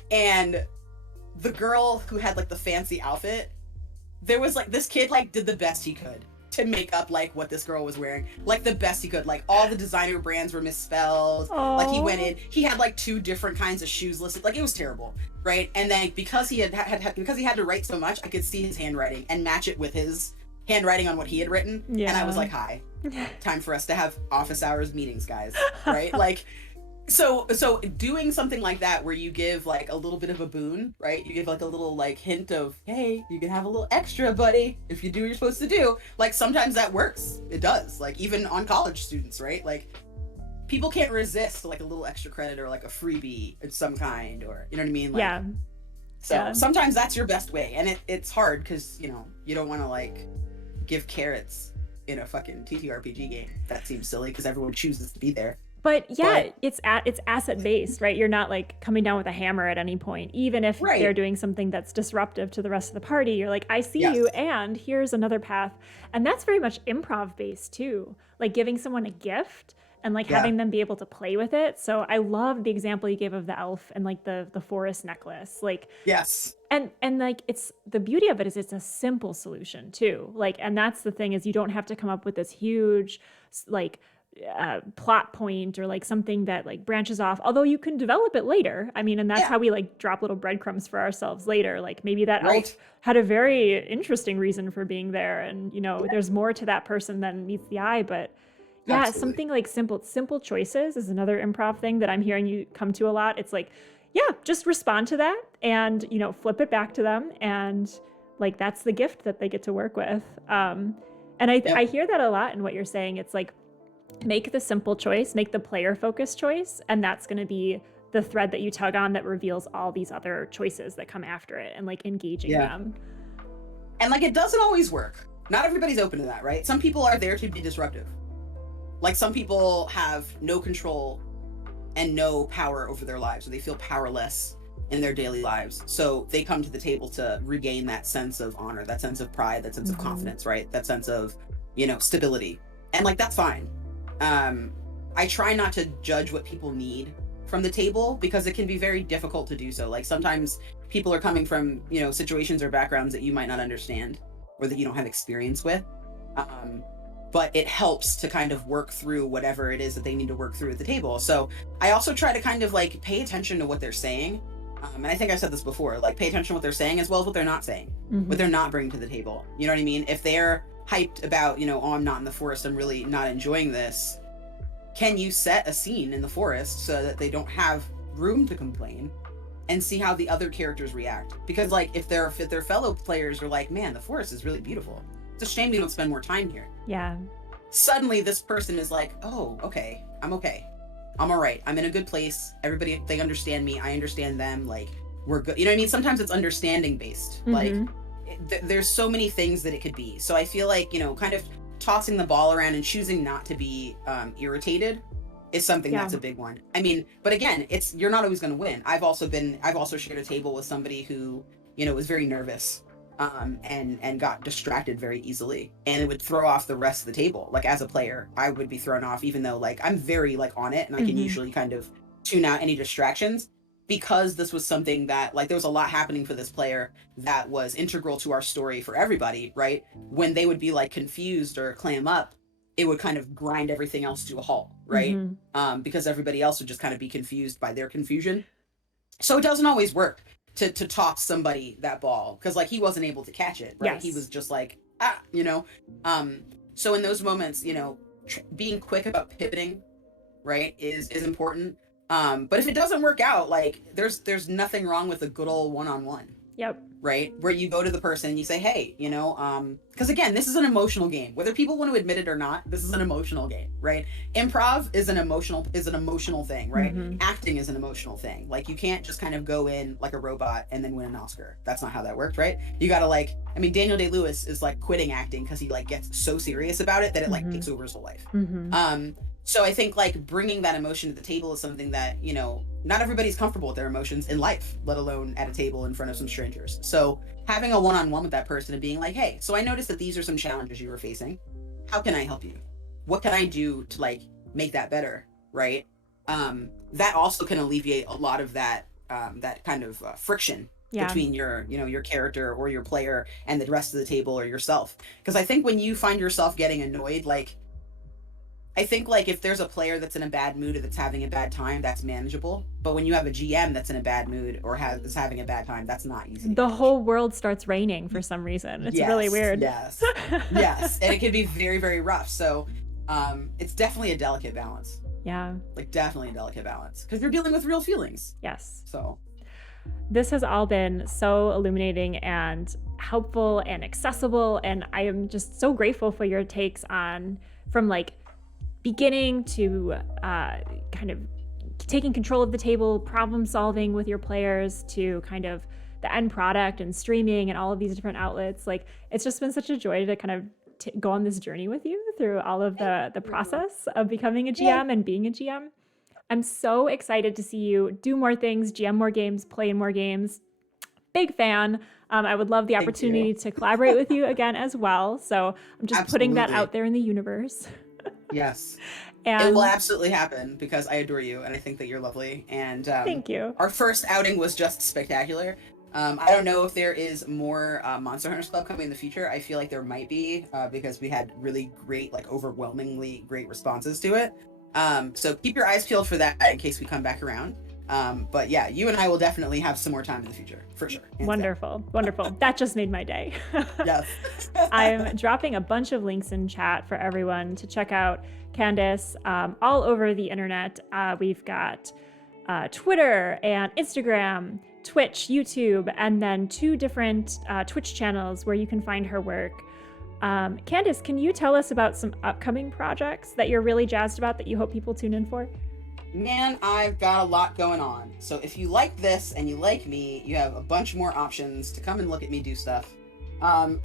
And the girl who had like the fancy outfit, there was like, this kid like did the best he could to make up like what this girl was wearing, like the best he could. Like all the designer brands were misspelled. Aww. Like he went in, he had like 2 different kinds of shoes listed. Like it was terrible, right? And then because he because he had to write so much, I could see his handwriting and match it with his handwriting on what he had written. Yeah. And I was like, hi, time for us to have office hours meetings, guys, right? Like, so doing something like that where you give like a little bit of a boon, right? You give like a little like hint of, hey, you can have a little extra, buddy, if you do what you're supposed to do. Like sometimes that works. It does. Like even on college students, right? Like people can't resist like a little extra credit or like a freebie of some kind, or you know what I mean? Like, yeah. So sometimes that's your best way, and it's hard because you know you don't want to like give carrots in a fucking TTRPG game. That seems silly because everyone chooses to be there. But yeah, it's asset based, right? You're not like coming down with a hammer at any point, even if they're doing something that's disruptive to the rest of the party. You're like, I see you, and here's another path. And that's very much improv based too, like giving someone a gift and like having them be able to play with it. So I love the example you gave of the elf and like the forest necklace. Like, yes. And like, it's the beauty of it is it's a simple solution too. Like, and that's the thing is you don't have to come up with this huge like plot point or like something that like branches off, although you can develop it later. I mean, and that's how we like drop little breadcrumbs for ourselves later. Like maybe that elf had a very interesting reason for being there, and you know there's more to that person than meets the eye. But yeah, something like simple choices is another improv thing that I'm hearing you come to a lot. It's like, yeah, just respond to that and you know flip it back to them, and like that's the gift that they get to work with. And I hear that a lot in what you're saying. It's like, make the simple choice, make the player focused choice, and that's going to be the thread that you tug on that reveals all these other choices that come after it, and like engaging them. And like it doesn't always work. Not everybody's open to that, right? Some people are there to be disruptive. Like some people have no control and no power over their lives, or they feel powerless in their daily lives. So they come to the table to regain that sense of honor, that sense of pride, that sense of confidence, right? That sense of, you know, stability. And like that's fine. I try not to judge what people need from the table because it can be very difficult to do so. Like sometimes people are coming from, you know, situations or backgrounds that you might not understand or that you don't have experience with. But it helps to kind of work through whatever it is that they need to work through at the table. So I also try to kind of like pay attention to what they're saying. And I think I said this before, like pay attention to what they're saying as well as what they're not saying, what they're not bringing to the table. You know what I mean? If they're hyped about, you know, oh, I'm not in the forest, I'm really not enjoying this. Can you set a scene in the forest so that they don't have room to complain and see how the other characters react? Because like if their fellow players are like, man, the forest is really beautiful. It's a shame we don't spend more time here. Yeah. Suddenly this person is like, oh, okay. I'm all right. I'm in a good place. Everybody, they understand me. I understand them. Like we're good. You know what I mean? Sometimes it's understanding based. Like there's so many things that it could be. So I feel like, you know, kind of tossing the ball around and choosing not to be irritated is something that's a big one. I mean, but again, you're not always going to win. I've also shared a table with somebody who, you know, was very nervous and got distracted very easily, and it would throw off the rest of the table. Like as a player, I would be thrown off, even though like I'm very like on it and I can usually kind of tune out any distractions, because this was something that like there was a lot happening for this player that was integral to our story for everybody, right? When they would be like confused or clam up, it would kind of grind everything else to a halt, right? Because everybody else would just kind of be confused by their confusion. So it doesn't always work. to toss somebody that ball, because like he wasn't able to catch it, right? Yes. He was just like, you know. So in those moments, you know, being quick about pivoting, right, is important. But if it doesn't work out, like there's nothing wrong with a good old one-on-one. Yep. Right, where you go to the person and you say, hey, you know, because again, this is an emotional game, whether people want to admit it or not. This is an emotional game, right? Improv is an emotional thing, right? Acting is an emotional thing. Like, you can't just kind of go in like a robot and then win an Oscar. That's not how that works, right? You gotta, like, I mean, Daniel Day-Lewis is like quitting acting because he like gets so serious about it that it like takes over his whole life. So I think like bringing that emotion to the table is something that, you know, not everybody's comfortable with their emotions in life, let alone at a table in front of some strangers. So having a one-on-one with that person and being like, hey, so I noticed that these are some challenges you were facing. How can I help you? What can I do to like make that better? Right. That also can alleviate a lot of that, that kind of friction between your, you know, your character or your player and the rest of the table or yourself. Because I think when you find yourself getting annoyed, like, I think like if there's a player that's in a bad mood or that's having a bad time, that's manageable. But when you have a GM that's in a bad mood or is having a bad time, that's not easy. The whole world starts raining for some reason. It's really weird. Yes. Yes. And it can be very, very rough. So it's definitely a delicate balance. Yeah. Like definitely a delicate balance because you're dealing with real feelings. Yes. So this has all been so illuminating and helpful and accessible. And I am just so grateful for your takes on from like beginning to kind of taking control of the table, problem solving with your players, to kind of the end product and streaming and all of these different outlets. Like, it's just been such a joy to kind of go on this journey with you through all of the process of becoming a GM and being a GM. I'm so excited to see you do more things, GM more games, play in more games. Big fan. I would love the opportunity to collaborate with you again as well. So I'm just putting that out there in the universe. Yes. And it will absolutely happen because I adore you and I think that you're lovely. And thank you. Our first outing was just spectacular. I don't know if there is more Monster Hunters Club coming in the future. I feel like there might be because we had really great, like overwhelmingly great responses to it. So keep your eyes peeled for that in case we come back around. But yeah, you and I will definitely have some more time in the future, for sure. Wonderful. Wonderful. That just made my day. Yes. I'm dropping a bunch of links in chat for everyone to check out Candace all over the internet. We've got Twitter and Instagram, Twitch, YouTube, and then 2 different Twitch channels where you can find her work. Candace, can you tell us about some upcoming projects that you're really jazzed about that you hope people tune in for? Man, I've got a lot going on. So if you like this and you like me, you have a bunch more options to come and look at me do stuff. And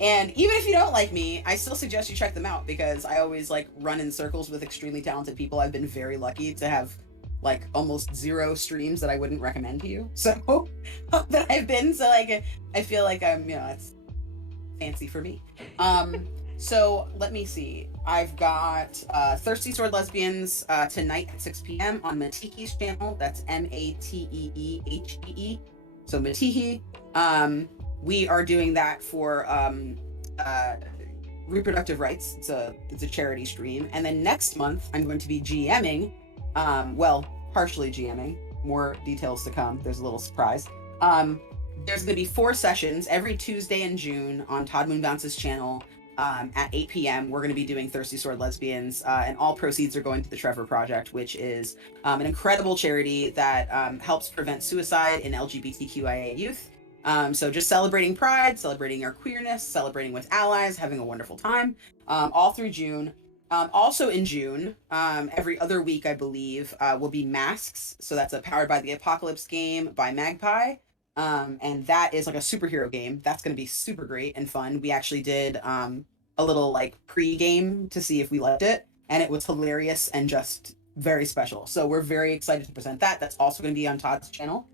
even if you don't like me, I still suggest you check them out because I always like run in circles with extremely talented people. I've been very lucky to have like almost 0 streams that I wouldn't recommend to you. So that I've been, so like I feel like I'm, you know, it's fancy for me. So let me see. I've got Thirsty Sword Lesbians tonight at 6 p.m. on Matihi's channel. That's Mateehee. So Matihi. We are doing that for reproductive rights. It's a charity stream. And then next month I'm going to be GMing. Well, partially GMing. More details to come. There's a little surprise. There's going to be 4 sessions every Tuesday in June on Todd Moonbounce's channel. At 8 p.m. we're going to be doing Thirsty Sword Lesbians, and all proceeds are going to the Trevor Project, which is an incredible charity that helps prevent suicide in LGBTQIA youth. So just celebrating pride, celebrating our queerness, celebrating with allies, having a wonderful time, all through June. Also in June, every other week, I believe, will be Masks. So that's a Powered by the Apocalypse game by Magpie. And that is like a superhero game. That's going to be super great and fun. We actually did a little like pre-game to see if we liked it, and it was hilarious and just very special. So we're very excited to present that. That's also going to be on Todd's channel.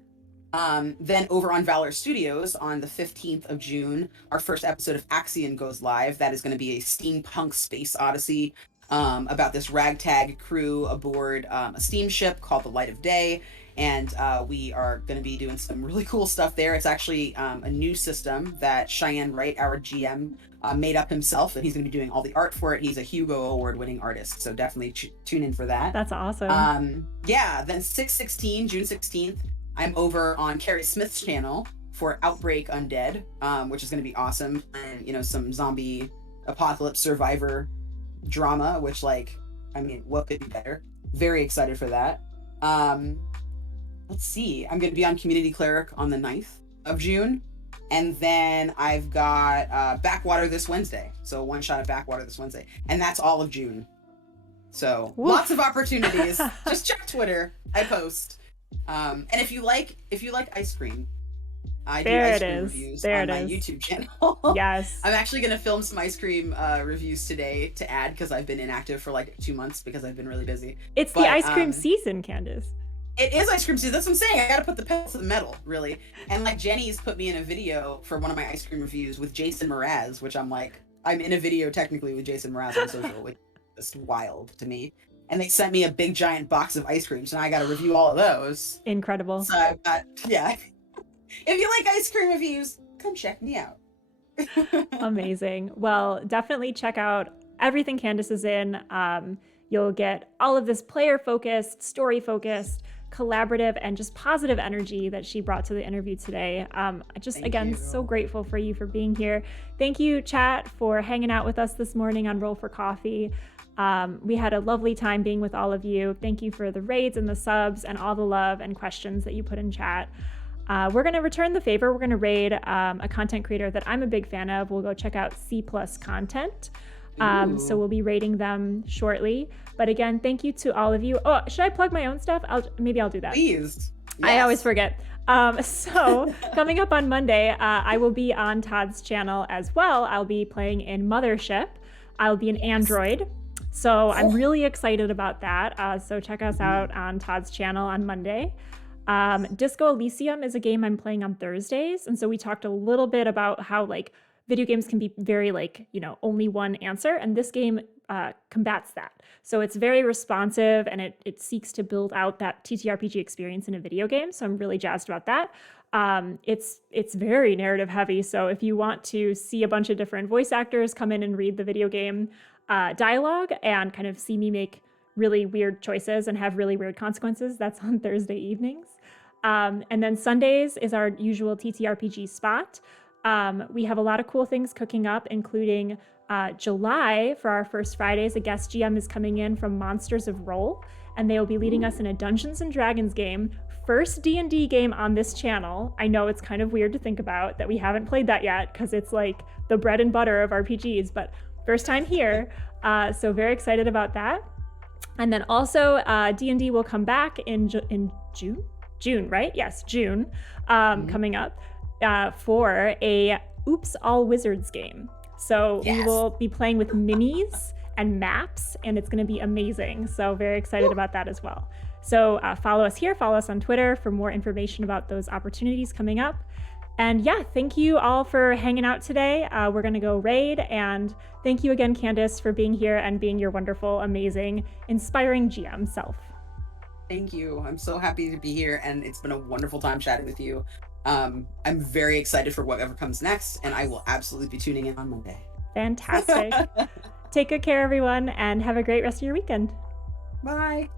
Then over on Valor Studios on the 15th of June, our first episode of Axion goes live. That is going to be a steampunk space odyssey about this ragtag crew aboard a steamship called the Light of Day. And we are going to be doing some really cool stuff there. It's actually a new system that Cheyenne Wright, our GM, made up himself, and he's going to be doing all the art for it. He's a Hugo Award-winning artist, so definitely tune in for that. That's awesome. Yeah, then June 16th, I'm over on Carrie Smith's channel for Outbreak Undead, which is going to be awesome. And, you know, some zombie apocalypse survivor drama, which, like, I mean, what could be better? Very excited for that. Let's see. I'm going to be on Community Cleric on the 9th of June. And then I've got Backwater this Wednesday. So one shot of Backwater this Wednesday. And that's all of June. So Woof. Lots of opportunities. Just check Twitter. I post. And if you like ice cream, I do ice cream reviews on my YouTube channel. Yes. I'm actually going to film some ice cream reviews today to add, because I've been inactive for like 2 months because I've been really busy. It's the ice cream season, Candace. It is ice cream season. That's what I'm saying. I got to put the pedal to the metal, really. And like Jenny's put me in a video for one of my ice cream reviews with Jason Mraz, which I'm in a video technically with Jason Mraz on social, which is wild to me. And they sent me a big giant box of ice cream, so now I got to review all of those. Incredible. So I've got, yeah. If you like ice cream reviews, come check me out. Amazing. Well, definitely check out everything Candace is in. You'll get all of this player-focused, story-focused, collaborative, and just positive energy that she brought to the interview today. Again, so grateful for you for being here. Thank you, chat, for hanging out with us this morning on Roll for Coffee. We had a lovely time being with all of you. Thank you for the raids and the subs and all the love and questions that you put in chat. We're going to return the favor. We're going to raid a content creator that I'm a big fan of. We'll go check out C+ Content. So we'll be rating them shortly. But again, thank you to all of you. Oh, should I plug my own stuff? Maybe I'll do that. Please. Yes. I always forget. So coming up on Monday, I will be on Todd's channel as well. I'll be playing in Mothership. I'll be an android. So I'm really excited about that. So check us out on Todd's channel on Monday. Disco Elysium is a game I'm playing on Thursdays. And so we talked a little bit about how like video games can be very like, only one answer. And this game combats that. So it's very responsive and it seeks to build out that TTRPG experience in a video game. So I'm really jazzed about that. It's very narrative heavy. So if you want to see a bunch of different voice actors come in and read the video game dialogue and kind of see me make really weird choices and have really weird consequences, that's on Thursday evenings. And then Sundays is our usual TTRPG spot. We have a lot of cool things cooking up, including July for our first Fridays. A guest GM is coming in from Monsters of Roll, and they will be leading us in a Dungeons and Dragons game. First D&D game on this channel. I know it's kind of weird to think about that we haven't played that yet because it's like the bread and butter of RPGs, but first time here. So very excited about that. And then also D&D will come back in June? June, right? Yes, June, coming up for a Oops All Wizards game. So we will be playing with minis and maps, and it's going to be amazing. So very excited about that as well. So follow us here, follow us on Twitter for more information about those opportunities coming up. And yeah, thank you all for hanging out today. We're going to go raid, and thank you again, Candace, for being here and being your wonderful, amazing, inspiring GM self. Thank you. I'm so happy to be here, and it's been a wonderful time chatting with you. I'm very excited for whatever comes next, and I will absolutely be tuning in on Monday. Fantastic. Take good care, everyone, and have a great rest of your weekend. Bye.